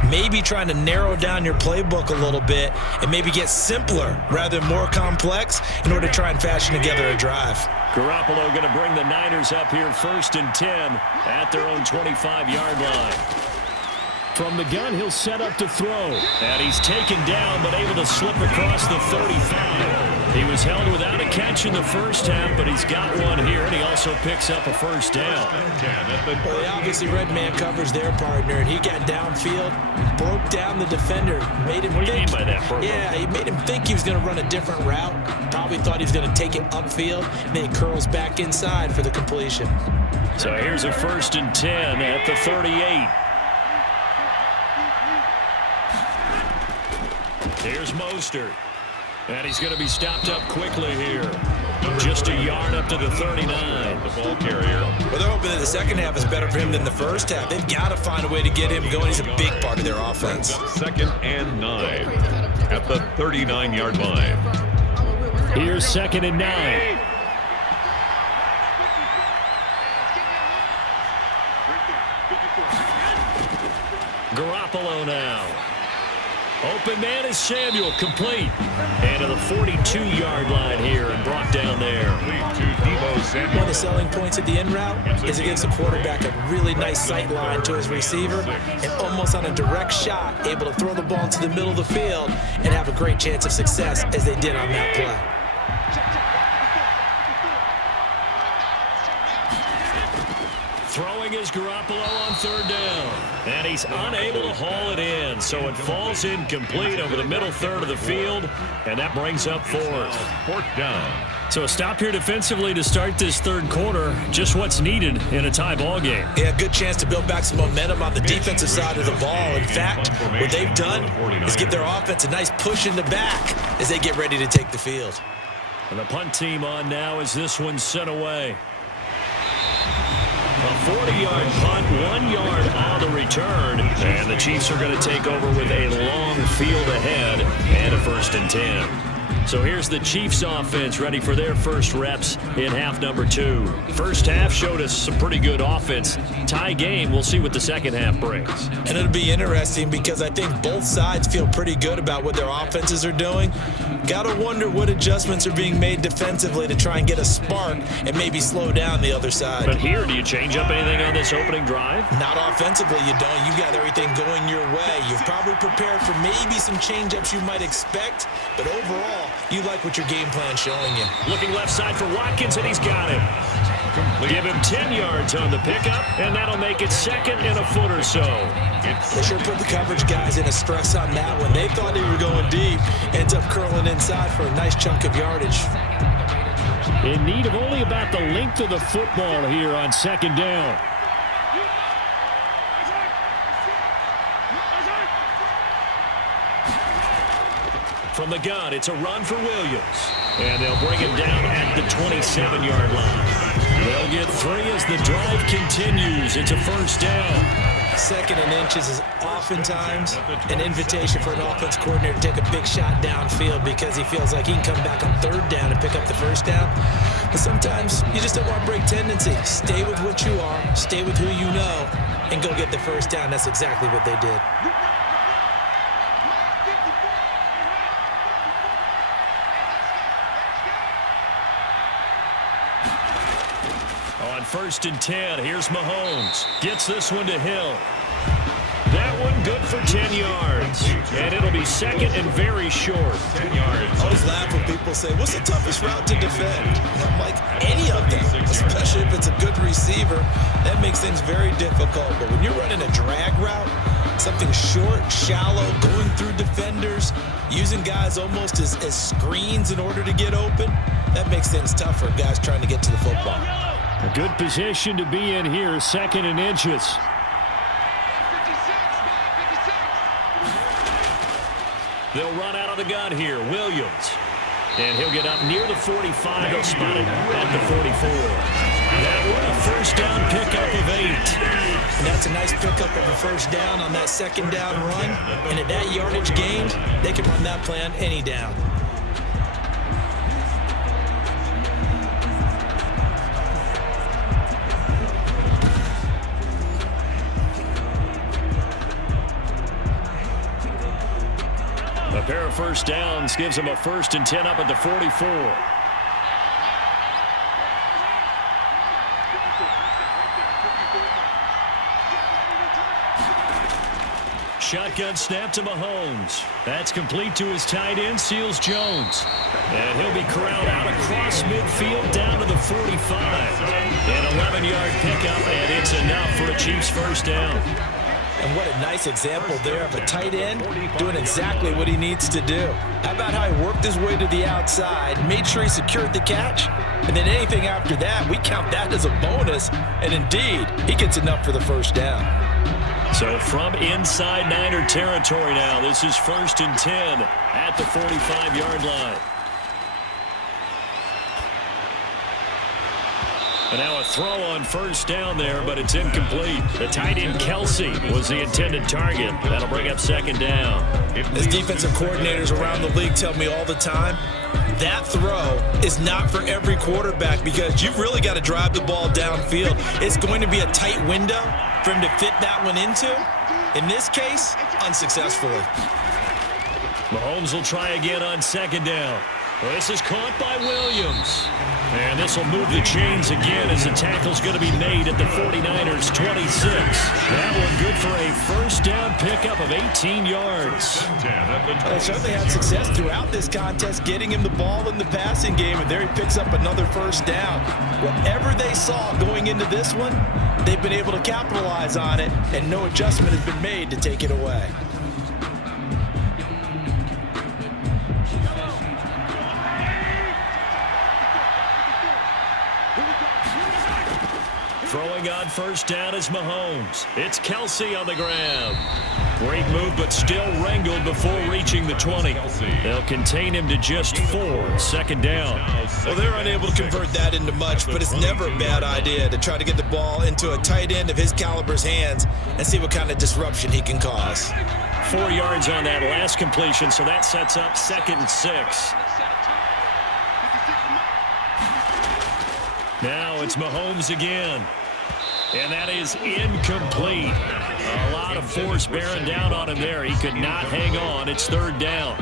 Maybe trying to narrow down your playbook a little bit and maybe get simpler rather than more complex in order to try and fashion together a drive. Garoppolo going to bring the Niners up here 1st and 10 at their own 25-yard line. From the gun, he'll set up to throw. And he's taken down, but able to slip across the 35. He was held without a catch in the first half, but he's got one here, and he also picks up a first down. Well, they obviously red man covers their partner, and he got downfield, broke down the defender, made him What do you mean by that, Burko? Yeah, he made him think he was going to run a different route. Probably thought he was going to take it upfield, and then he curls back inside for the completion. So here's a 1st and 10 at the 38. Here's Mostert. And he's going to be stopped up quickly here. Just a yard up to the 39. The ball carrier. Well, they're hoping that the second half is better for him than the first half. They've got to find a way to get him going. He's a big part of their offense. 2nd and 9 at the 39-yard line. Here's 2nd and 9. Garoppolo now. Open man is Samuel, complete. And to the 42-yard line here and brought down there. One of the selling points of the in route is against a quarterback, a really nice sight line to his receiver, and almost on a direct shot, able to throw the ball into the middle of the field and have a great chance of success as they did on that play. Throwing is Garoppolo on 3rd down. And he's unable to haul it in, so it falls incomplete over the middle third of the field, and that brings up 4th. 4th down. So a stop here defensively to start this third quarter, just what's needed in a tie ball game. Yeah, good chance to build back some momentum on the defensive side of the ball. In fact, what they've done is give their offense a nice push in the back as they get ready to take the field. And the punt team on now as this one's sent away. A 40-yard punt, 1 yard on the return. And the Chiefs are going to take over with a long field ahead and a 1st and 10. So here's the Chiefs offense ready for their first reps in half number 2. First half showed us some pretty good offense. Tie game, we'll see what the second half brings. And it'll be interesting because I think both sides feel pretty good about what their offenses are doing. Got to wonder what adjustments are being made defensively to try and get a spark and maybe slow down the other side. But here, do you change up anything on this opening drive? Not offensively, you don't. You got everything going your way. You've probably prepared for maybe some change-ups you might expect, but overall, you like what your game plan's showing you. Looking left side for Watkins, and he's got him. Give him 10 yards on the pickup, and that'll make it 2nd and a foot or so. They sure put the coverage guys in a stress on that one. They thought they were going deep. Ends up curling inside for a nice chunk of yardage. In need of only about the length of the football here on 2nd down. From the gun, it's a run for Williams. And they'll bring him down at the 27-yard line. They'll get 3 as the drive continues. It's a first down. 2nd and inches is oftentimes an invitation for an offense coordinator to take a big shot downfield because he feels like he can come back on 3rd down and pick up the first down. But sometimes you just don't want to break tendency. Stay with what you are, stay with who you know, and go get the first down. That's exactly what they did. On 1st and 10, here's Mahomes. Gets this one to Hill. That one good for 10 yards. And it'll be 2nd and very short. 10 yards. I always laugh when people say, what's the toughest route to defend? And I'm like, any of them, especially if it's a good receiver. That makes things very difficult. But when you're running a drag route, something short, shallow, going through defenders, using guys almost as screens in order to get open, that makes things tough for guys trying to get to the football. A good position to be in here, 2nd and inches. They'll run out of the gun here, Williams. And he'll get up near the 45. They'll spot it at the 44. That was a first down pickup of 8. And that's a nice pickup of a first down on that 2nd down run. And at that yardage gained, they can run that play on any down. A pair of first downs gives them a 1st and 10 up at the 44. Shotgun snap to Mahomes. That's complete to his tight end, Seals Jones. And he'll be corralled out across midfield down to the 45. An 11-yard pickup, and it's enough for a Chiefs first down. And what a nice example there of a tight end doing exactly what he needs to do. How about how he worked his way to the outside, made sure he secured the catch, and then anything after that, we count that as a bonus. And indeed, he gets enough for the first down. So from inside Niner territory now, this is 1st and 10 at the 45-yard line. And now a throw on first down there, but it's incomplete. The tight end, Kelsey, was the intended target. That'll bring up 2nd down. As defensive coordinators around the league tell me all the time, that throw is not for every quarterback because you've really got to drive the ball downfield. It's going to be a tight window for him to fit that one into. In this case, unsuccessfully. Mahomes will try again on 2nd down. Well, this is caught by Williams. And this will move the chains again as the tackle's going to be made at the 49ers' 26. That one good for a first down pickup of 18 yards. They certainly had success throughout this contest, getting him the ball in the passing game, and there he picks up another first down. Whatever they saw going into this one, they've been able to capitalize on it, and no adjustment has been made to take it away. Throwing on first down is Mahomes. It's Kelsey on the grab. Great move, but still wrangled before reaching the 20. They'll contain him to just 4. 2nd down. Well, they're unable to convert that into much, but it's never a bad idea to try to get the ball into a tight end of his caliber's hands and see what kind of disruption he can cause. 4 yards on that last completion, so that sets up 2nd and 6. Now it's Mahomes again. And that is incomplete. A lot of force bearing down on him there. He could not hang on. It's 3rd down.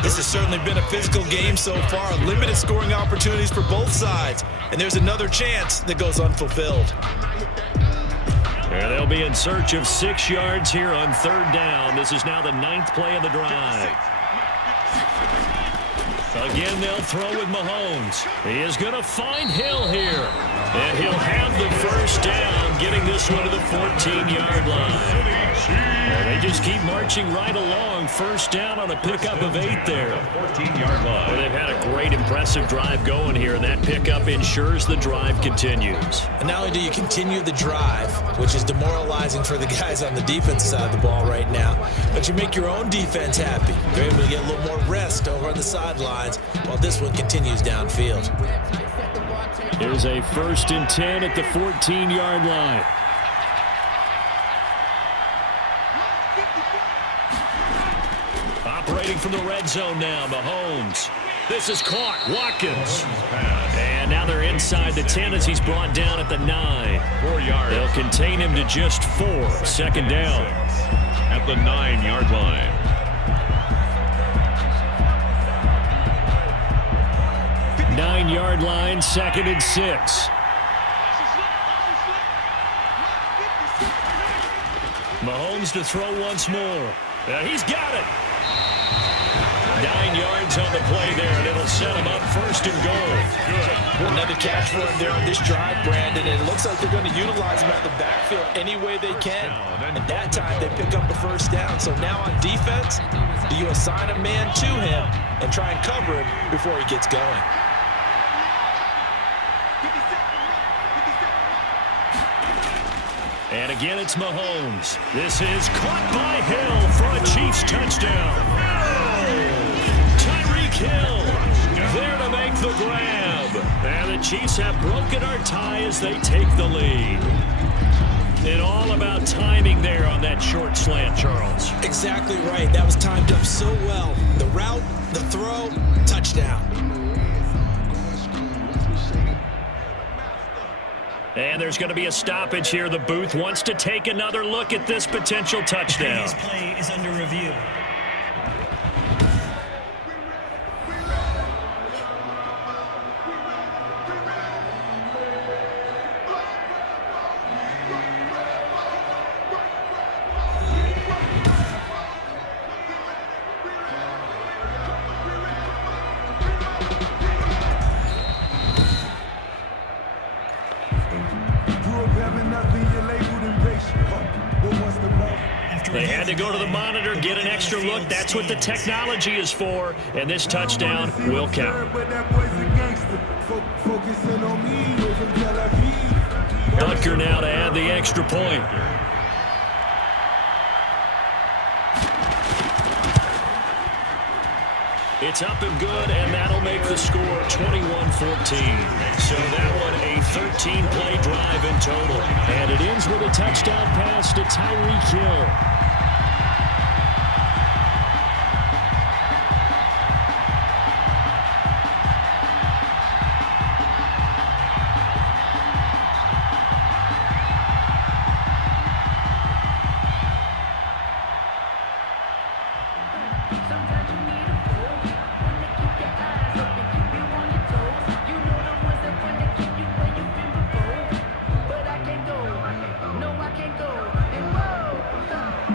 This has certainly been a physical game so far. Limited scoring opportunities for both sides. And there's another chance that goes unfulfilled. And they'll be in search of 6 yards here on 3rd down. This is now the 9th play of the drive. Again, they'll throw with Mahomes. He is going to find Hill here. And he'll have the first down, getting this one to the 14-yard line. And they just keep marching right along. First down on a pickup of 8 there. 14-yard line. Well, they've had a great, impressive drive going here, and that pickup ensures the drive continues. And not only do you continue the drive, which is demoralizing for the guys on the defensive side of the ball right now, but you make your own defense happy. They're able to get a little more rest over on the sidelines while this one continues downfield. Here's a 1st and 10 at the 14-yard line. Operating from the red zone now, Mahomes. This is caught. Watkins. And now they're inside the 10 as he's brought down at the 9. 4 yards. They'll contain him to just 4. 2nd down. At the 9-yard line. Nine-yard line, 2nd and 6. Mahomes to throw once more. He's got it. 9 yards on the play there, and it'll set him up 1st and goal. Good. Another catch for him there on this drive, Brandon. And it looks like they're going to utilize him at the backfield any way they can. And that time they pick up the 1st down. So now on defense, do you assign a man to him and try and cover him before he gets going? And again, it's Mahomes. This is caught by Hill for a Chiefs touchdown. Tyreek Hill there to make the grab. And the Chiefs have broken our tie as they take the lead. And all about timing there on that short slant, Charles. Exactly right. That was timed up so well. The route, the throw, touchdown. And there's going to be a stoppage here. The booth wants to take another look at this potential touchdown. This play is under review. They had to go to the monitor, get an extra look. That's what the technology is for. And this touchdown will count. Butker now to add the extra point. It's up and good, and that'll make the score 21-14. So that one a 13-play drive in total. And it ends with a touchdown pass to Tyreek Hill.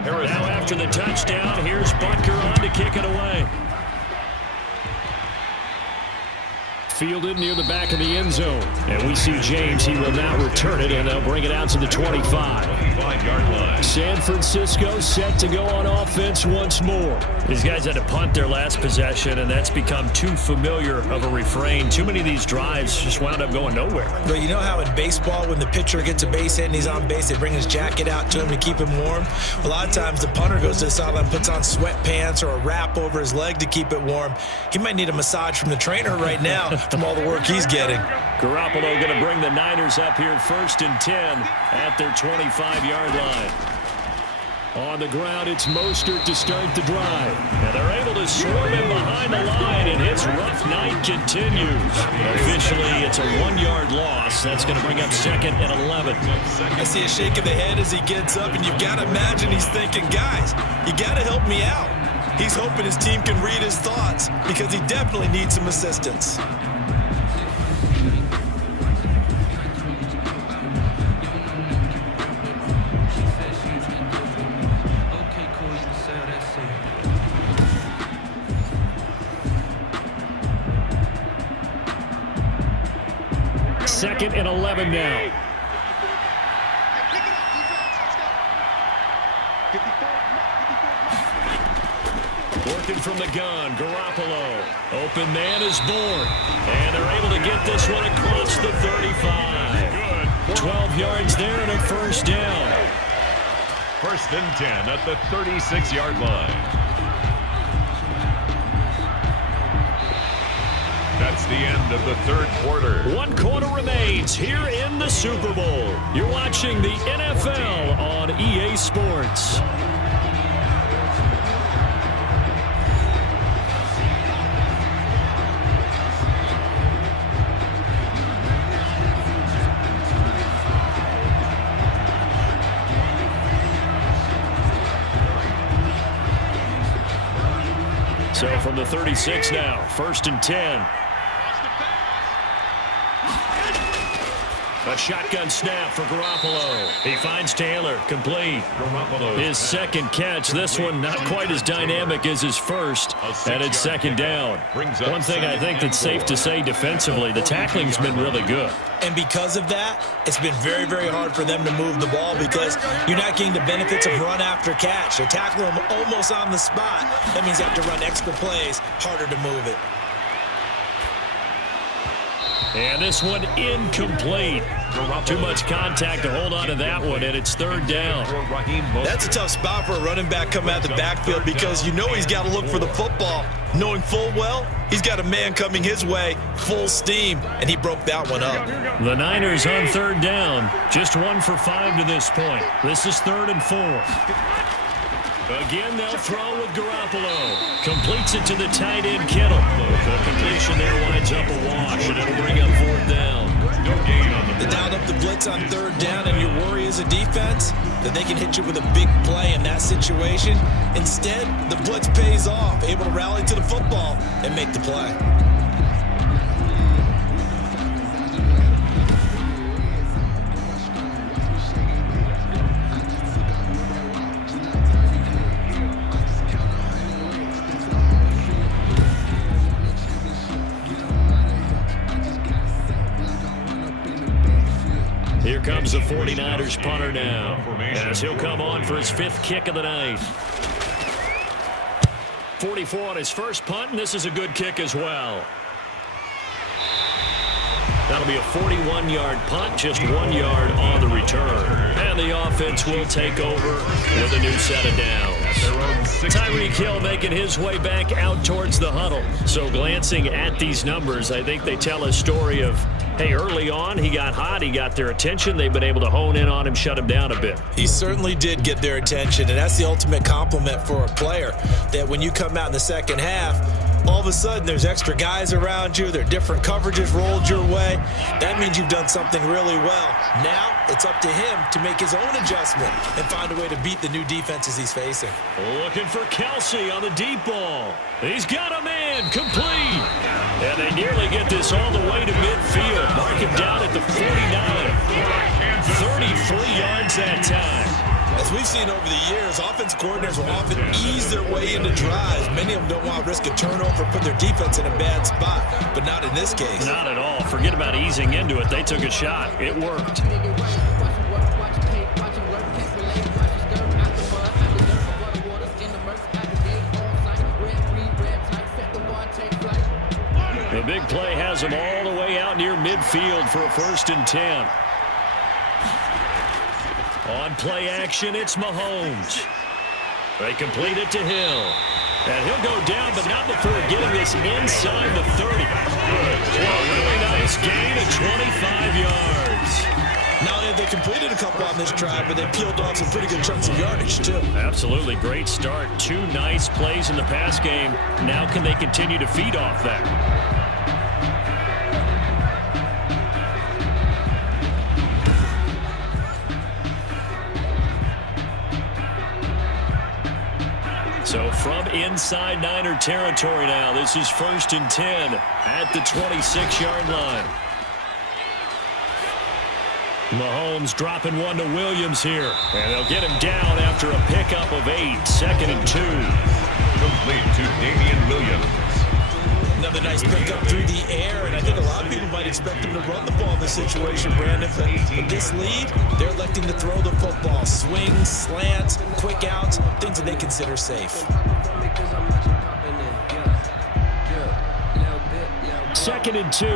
Now after the touchdown, here's Butker on to kick it away. Fielded near the back of the end zone. And we see James. He will now return it, and they'll bring it out to the 25-yard line. San Francisco set to go on offense once more. These guys had to punt their last possession, and that's become too familiar of a refrain. Too many of these drives just wound up going nowhere. But you know how in baseball, when the pitcher gets a base hit and he's on base, they bring his jacket out to him to keep him warm? A lot of times the punter goes to the sideline, puts on sweatpants or a wrap over his leg to keep it warm. He might need a massage from the trainer right now from all the work he's getting. Garoppolo going to bring the Niners up here 1st and 10 at their 25-yard line. On the ground, it's Mostert to start the drive. And they're able to swarm him behind the line, and his rough night continues. Officially, it's a 1-yard loss. That's going to bring up 2nd and 11. I see a shake of the head as he gets up, and you've got to imagine he's thinking, guys, you got to help me out. He's hoping his team can read his thoughts because he definitely needs some assistance. Second and 11 now. Working from the gun, Garoppolo. Open man is born. And they're able to get this one across the 35. 12 yards there and a 1st down. First and 10 at the 36-yard line. That's the end of the third quarter. One quarter remains here in the Super Bowl. You're watching the NFL on EA Sports. So from the 36 now, first and 10. A shotgun snap for Garoppolo. He finds Taylor, complete. His second catch. This one not quite as dynamic as his first, and it's second down. One thing I think that's safe to say defensively, the tackling's been really good. And because of that, it's been very, very hard for them to move the ball because you're not getting the benefits of run after catch. They tackle him almost on the spot. That means you have to run extra plays, harder to move it. And this one incomplete. Too much contact to hold on to that one, and it's third down. That's a tough spot for a running back coming out of the backfield because you know he's got to look for the football, knowing full well he's got a man coming his way full steam, and he broke that one up. The Niners on third down, just 1 for 5 to this point. This is 3rd and 4. Again, they'll throw with Garoppolo. Completes it to the tight end, Kittle. The completion there winds up a wash, and it'll bring up 4th down. They dialed up the blitz on 3rd down, and your worry as a defense that they can hit you with a big play in that situation. Instead, the blitz pays off, able to rally to the football and make the play. Here comes the 49ers punter now, as he'll come on for his 5th kick of the night. 44 on his first punt, and this is a good kick as well. That'll be a 41-yard punt, just 1 yard on the return. And the offense will take over with a new set of downs. Tyreek Hill making his way back out towards the huddle. So glancing at these numbers, I think they tell a story of, hey, early on, he got hot, he got their attention. They've been able to hone in on him, shut him down a bit. He certainly did get their attention, and that's the ultimate compliment for a player, that when you come out in the second half, all of a sudden there's extra guys around you, there are different coverages rolled your way. That means you've done something really well. Now it's up to him to make his own adjustment and find a way to beat the new defenses he's facing. Looking for Kelsey on the deep ball. He's got a man, complete. And they nearly get this all the way to midfield. Mark him down at the 49. 33 yards that time. As we've seen over the years, offensive coordinators will often ease their way into drives. Many of them don't want to risk a turnover, put their defense in a bad spot, but not in this case. Not at all. Forget about easing into it. They took a shot. It worked. The big play has him all the way out near midfield for a 1st and 10. On play action, it's Mahomes. They complete it to Hill. And he'll go down, but not before getting this inside the 30. A really nice gain of 25 yards. Not only have they completed a couple on this drive, but they peeled off some pretty good chunks of yardage, too. Absolutely. Great start. 2 nice plays in the pass game. Now can they continue to feed off that? So from inside Niner territory now, this is 1st and 10 at the 26-yard line. Mahomes dropping one to Williams here. And they'll get him down after a pickup of 8. 2nd and 2. Complete to Damian Williams. Another nice pickup through the air, and I think a lot of people might expect him to run the ball in this situation, Brandon. But with this lead, they're electing to throw the football. Swings, slants, quick outs, things that they consider safe. 2nd and 2.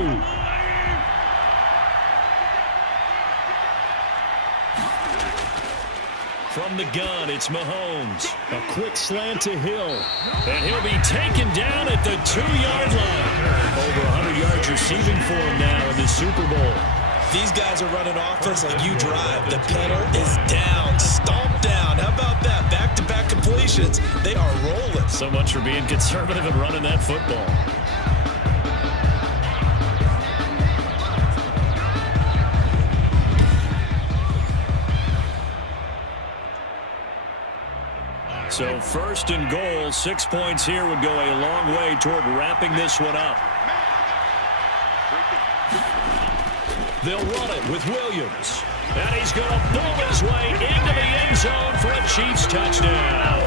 From the gun, it's Mahomes. A quick slant to Hill. And he'll be taken down at the 2-yard line. Over 100 yards receiving for him now in the Super Bowl. These guys are running offense like you drive. The pedal is down, stomp down. How about that? Back-to-back completions. They are rolling. So much for being conservative and running that football. So first and goal, 6 points here would go a long way toward wrapping this one up. They'll run it with Williams. And he's going to boom his way into the end zone for a Chiefs touchdown.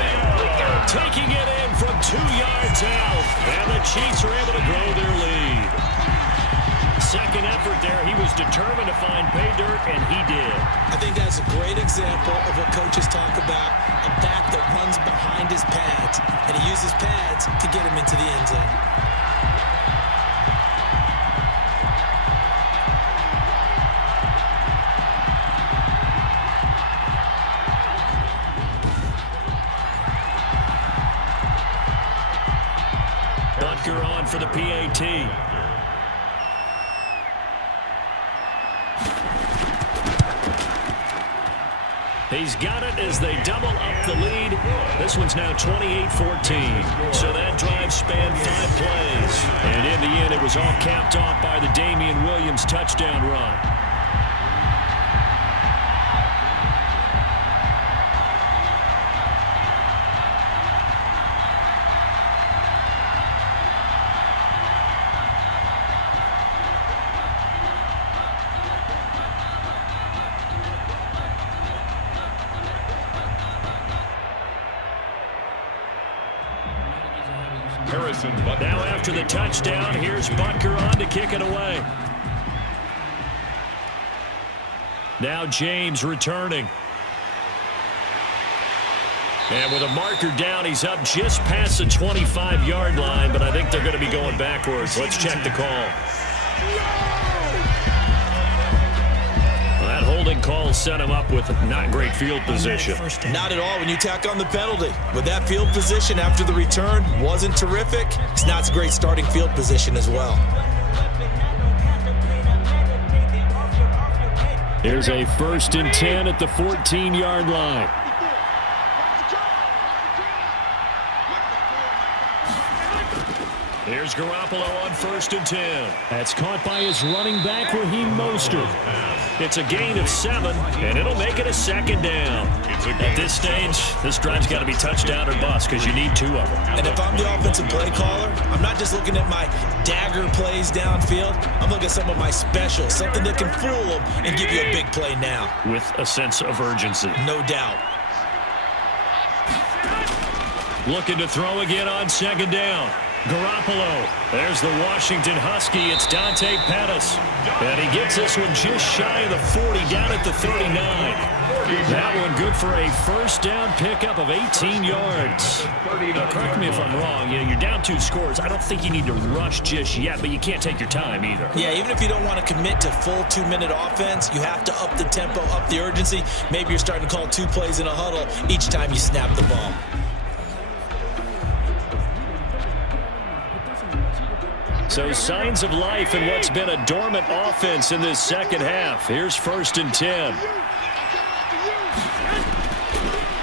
Taking it in from 2 yards out. And the Chiefs are able to grow their lead. Second effort there, he was determined to find pay dirt, and he did. I think that's a great example of what coaches talk about, a back that runs behind his pads, and he uses pads to get him into the end zone. Butker on for the PAT. He's got it as they double up the lead. This one's now 28-14. So that drive spanned 5 plays. And in the end, it was all capped off by the Damian Williams touchdown run. Now after the touchdown, here's Butker on to kick it away. Now James returning. And with a marker down, he's up just past the 25-yard line, but I think they're going to be going backwards. Let's check the call. That holding call set him up with not great field position. Not at all when you tack on the penalty. With that field position after the return wasn't terrific, it's not a great starting field position as well. Here's a 1st and 10 at the 14-yard line. Here's Garoppolo on 1st and 10. That's caught by his running back, Raheem Mostert. It's a gain of 7, and it'll make it a 2nd down. At this stage, this drive's got to be touchdown or bust because you need 2 of them. And if I'm the offensive play caller, I'm not just looking at my dagger plays downfield. I'm looking at some of my specials, something that can fool them and give you a big play now. With a sense of urgency. No doubt. Looking to throw again on 2nd down. Garoppolo. There's the Washington Husky. It's Dante Pettis. And he gets this one just shy of the 40, down at the 39. That one good for a 1st down pickup of 18 yards. Now, correct me if I'm wrong. You're down 2 scores. I don't think you need to rush just yet, but you can't take your time either. Yeah, even if you don't want to commit to full 2-minute offense, you have to up the tempo, up the urgency. Maybe you're starting to call 2 plays in a huddle each time you snap the ball. So signs of life in what's been a dormant offense in this second half. Here's 1st and 10.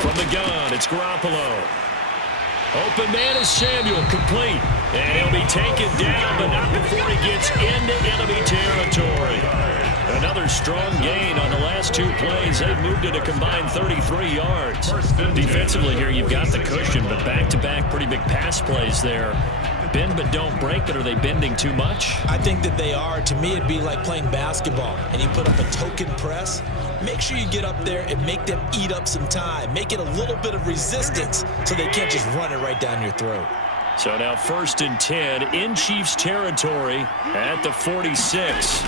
From the gun, it's Garoppolo. Open man is Samuel, complete. And he'll be taken down, but not before he gets into enemy territory. Another strong gain on the last 2 plays. They've moved it a combined 33 yards. Defensively here, you've got the cushion, but back-to-back pretty big pass plays there. Bend but don't break, but are they bending too much? I think that they are. To me, it'd be like playing basketball, and you put up a token press. Make sure you get up there and make them eat up some time. Make it a little bit of resistance so they can't just run it right down your throat. So now 1st and 10 in Chiefs territory at the 46.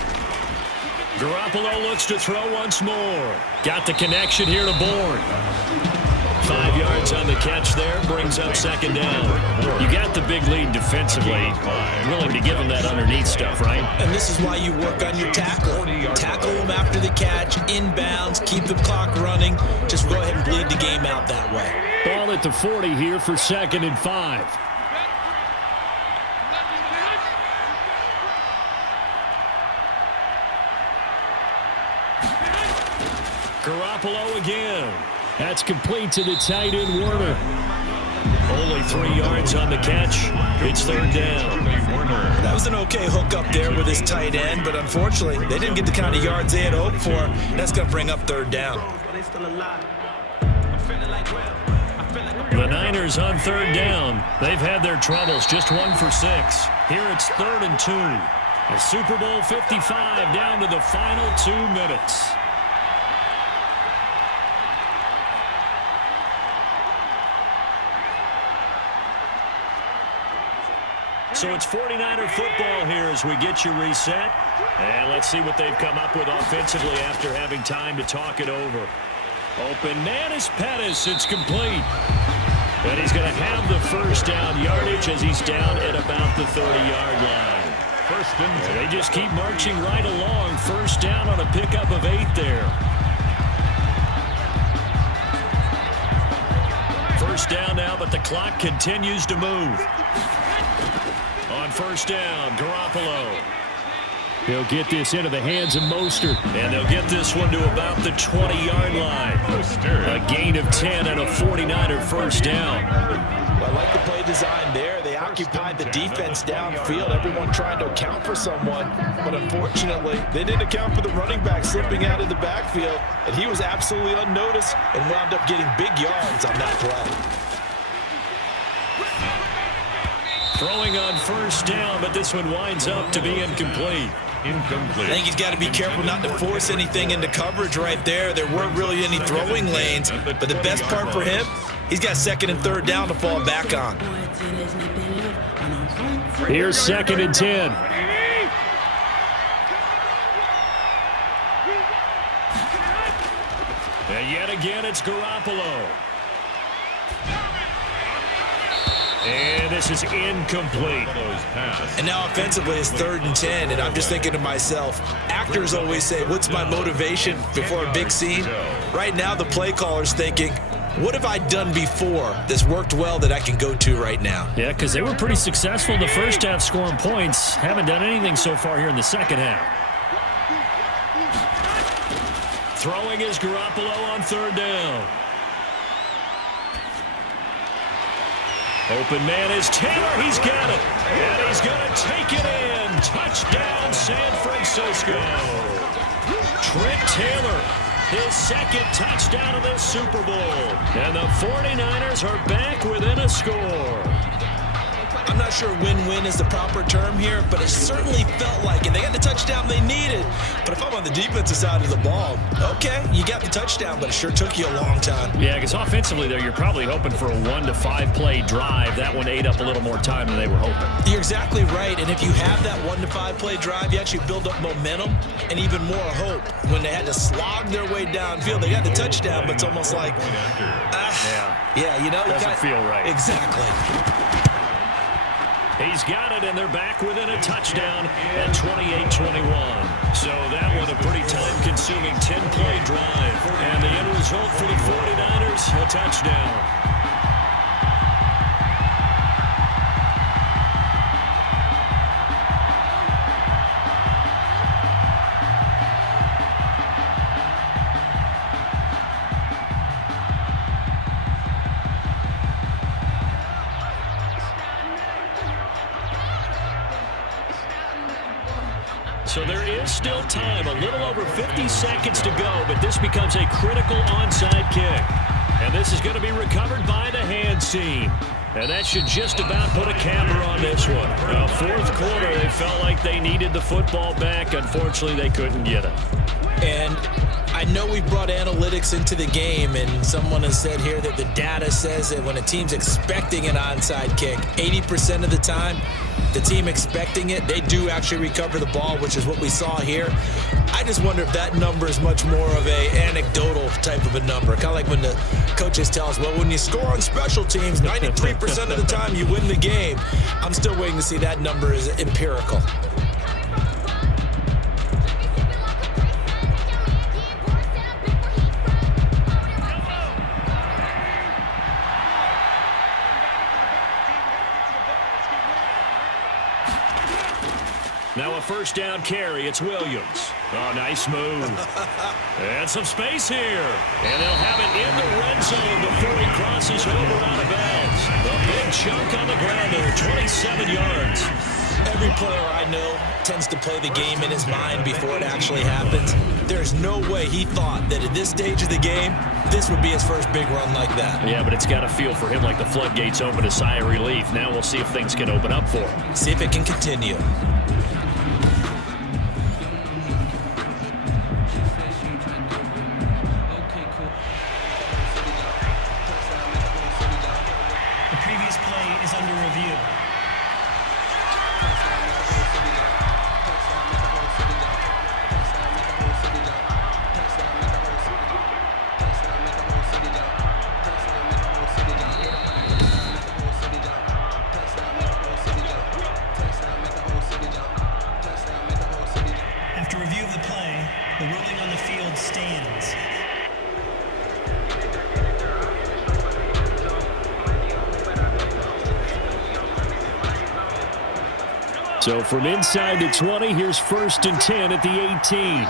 Garoppolo looks to throw once more. Got the connection here to Bourne. 5 yards on the catch there, brings up second down. You got the big lead defensively, willing to give them that underneath stuff, right? And this is why you work on your tackle. Tackle them after the catch, inbounds, keep the clock running. Just go ahead and bleed the game out that way. Ball at the 40 here for 2nd and 5. Garoppolo again. That's complete to the tight end, Warner. Only 3 yards on the catch. It's 3rd down. That was an okay hook up there with his tight end, but unfortunately, they didn't get the kind of yards they had hoped for. That's going to bring up 3rd down. The Niners on 3rd down. They've had their troubles, just 1 for 6. Here it's 3rd and 2. The Super Bowl 55 down to the final 2 minutes. So it's 49er football here as we get you reset. And let's see what they've come up with offensively after having time to talk it over. Open man is Pettis. It's complete. And he's going to have the first down yardage as he's down at about the 30-yard line. First and 10. They just keep marching right along. First down on a pickup of 8 there. First down now, but the clock continues to move. On first down, Garoppolo. He'll get this into the hands of Mostert, and they'll get this one to about the 20-yard line. A gain of 10 and a 49er first down. I like the play design there. They occupied the defense downfield, everyone trying to account for someone. But unfortunately, they didn't account for the running back slipping out of the backfield, and he was absolutely unnoticed and wound up getting big yards on that play. Throwing on first down, but this one winds up to be incomplete. I think he's got to be careful not to force anything into coverage right there. There weren't really any throwing lanes, but the best part for him, he's got 2nd and 3rd down to fall back on. Here's 2nd and 10. And yet again, it's Garoppolo. And this is incomplete. And now offensively it's 3rd and 10, and I'm just thinking to myself, actors always say, what's my motivation before a big scene? Right now the play caller's thinking, what have I done before that's worked well that I can go to right now? Yeah, because they were pretty successful in the first half scoring points. Haven't done anything so far here in the second half. Throwing is Garoppolo on 3rd down. Open man is Taylor. He's got it. And he's going to take it in. Touchdown, San Francisco. Trent Taylor, his 2nd touchdown of this Super Bowl. And the 49ers are back within a score. I'm not sure win-win is the proper term here, but it certainly felt like it. They got the touchdown they needed. But if I'm on the defensive side of the ball, okay, you got the touchdown, but it sure took you a long time. Yeah, because offensively there, you're probably hoping for a 1 to 5 play drive. That one ate up a little more time than they were hoping. You're exactly right, and if you have that 1 to 5 play drive, you actually build up momentum and even more hope. When they had to slog their way downfield, they got the touchdown, but it's almost like, yeah, you know. Doesn't feel right. Exactly. He's got it, and they're back within a touchdown at 28-21. So that one a pretty time-consuming 10-play drive. And the end result for the 49ers, a touchdown. So there is still time, a little over 50 seconds to go, but this becomes a critical onside kick. And this is going to be recovered by the hands team. And that should just about put a capper on this one. Fourth quarter, they felt like they needed the football back. Unfortunately, they couldn't get it. And I know we brought analytics into the game, and someone has said here that the data says that when a team's expecting an onside kick, 80% of the time, the team expecting it, they do actually recover the ball, which is what we saw here. I just wonder if that number is much more of a anecdotal type of a number. Kind of like when the coaches tell us, well, when you score on special teams, 93% of the time you win the game. I'm still waiting to see that number is empirical. Now a first down carry. It's Williams. Oh, nice move. And some space here. And they'll have it in the red zone before he crosses over out of bounds. A big chunk on the ground there, 27 yards. Every player I know tends to play the game in his mind before it actually happens. There's no way he thought that at this stage of the game, this would be his first big run like that. Yeah, but it's got to feel for him like the floodgates open, a sigh of relief. Now we'll see if things can open up for him. See if it can continue. So from inside the 20, here's 1st and 10 at the 18.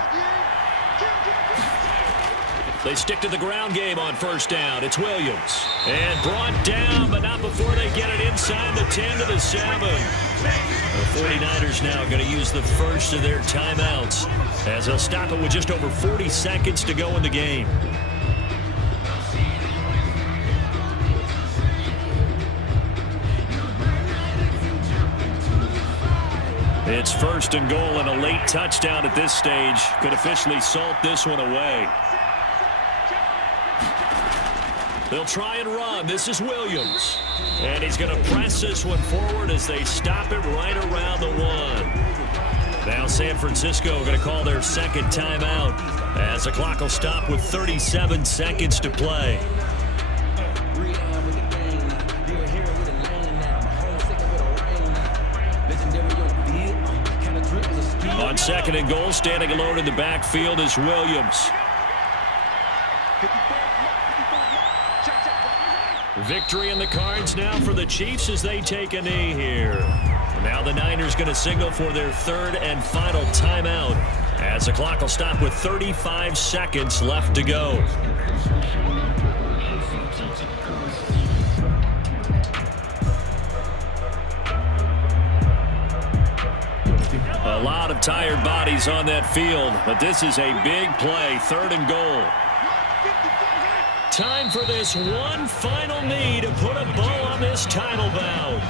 They stick to the ground game on first down. It's Williams. And brought down, but not before they get it inside the 10 to the 7. The 49ers now going to use the first of their timeouts as they'll stop it with just over 40 seconds to go in the game. It's 1st and goal and a late touchdown at this stage could officially salt this one away. They'll try and run. This is Williams. And he's going to press this one forward as they stop it right around the 1. Now San Francisco going to call their second timeout as the clock will stop with 37 seconds to play. On 2nd and goal, standing alone in the backfield is Williams. Victory in the cards now for the Chiefs as they take a knee here. Now the Niners going to signal for their 3rd and final timeout as the clock will stop with 35 seconds left to go. A lot of tired bodies on that field, but this is a big play, 3rd and goal. Time for this one final knee to put a bow on this title bout.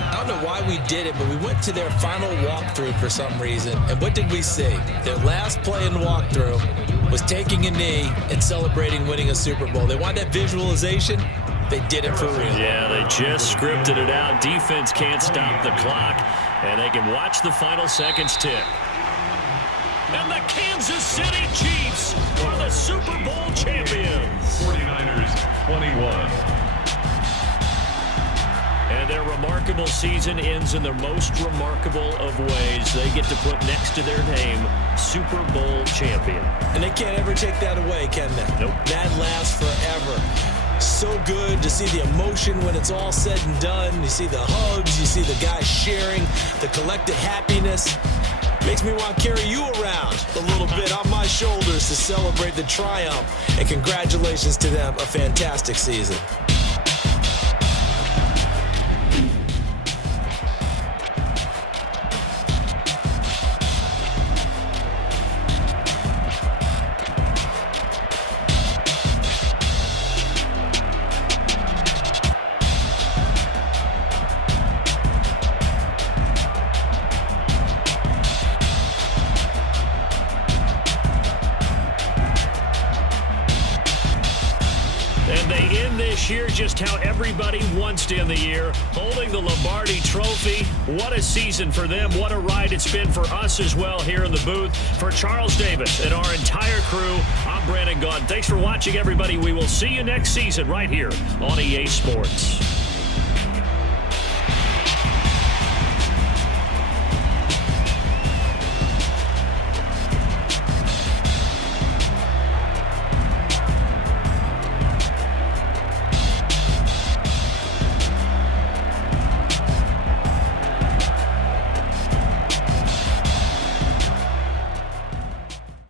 I don't know why we did it, but we went to their final walkthrough for some reason. And what did we see? Their last play in walkthrough was taking a knee and celebrating winning a Super Bowl. They want that visualization. They did it for real. Yeah, they just scripted it out. Defense can't stop the clock, and they can watch the final seconds tick. And the Kansas City Chiefs are the Super Bowl champions. 49ers 21. And their remarkable season ends in the most remarkable of ways. They get to put next to their name, Super Bowl champion. And they can't ever take that away, can they? Nope. That lasts forever. So good to see the emotion when it's all said and done. You see the hugs, you see the guys sharing, the collective happiness. Makes me want to carry you around a little bit on my shoulders to celebrate the triumph. And congratulations to them, a fantastic season. end this year just how everybody wants to end the year, holding the Lombardi Trophy. What a season for them. What a ride it's been for us as well here in the booth. For Charles Davis and our entire crew, I'm Brandon Gaudin. Thanks for watching, everybody. We will see you next season right here on EA Sports.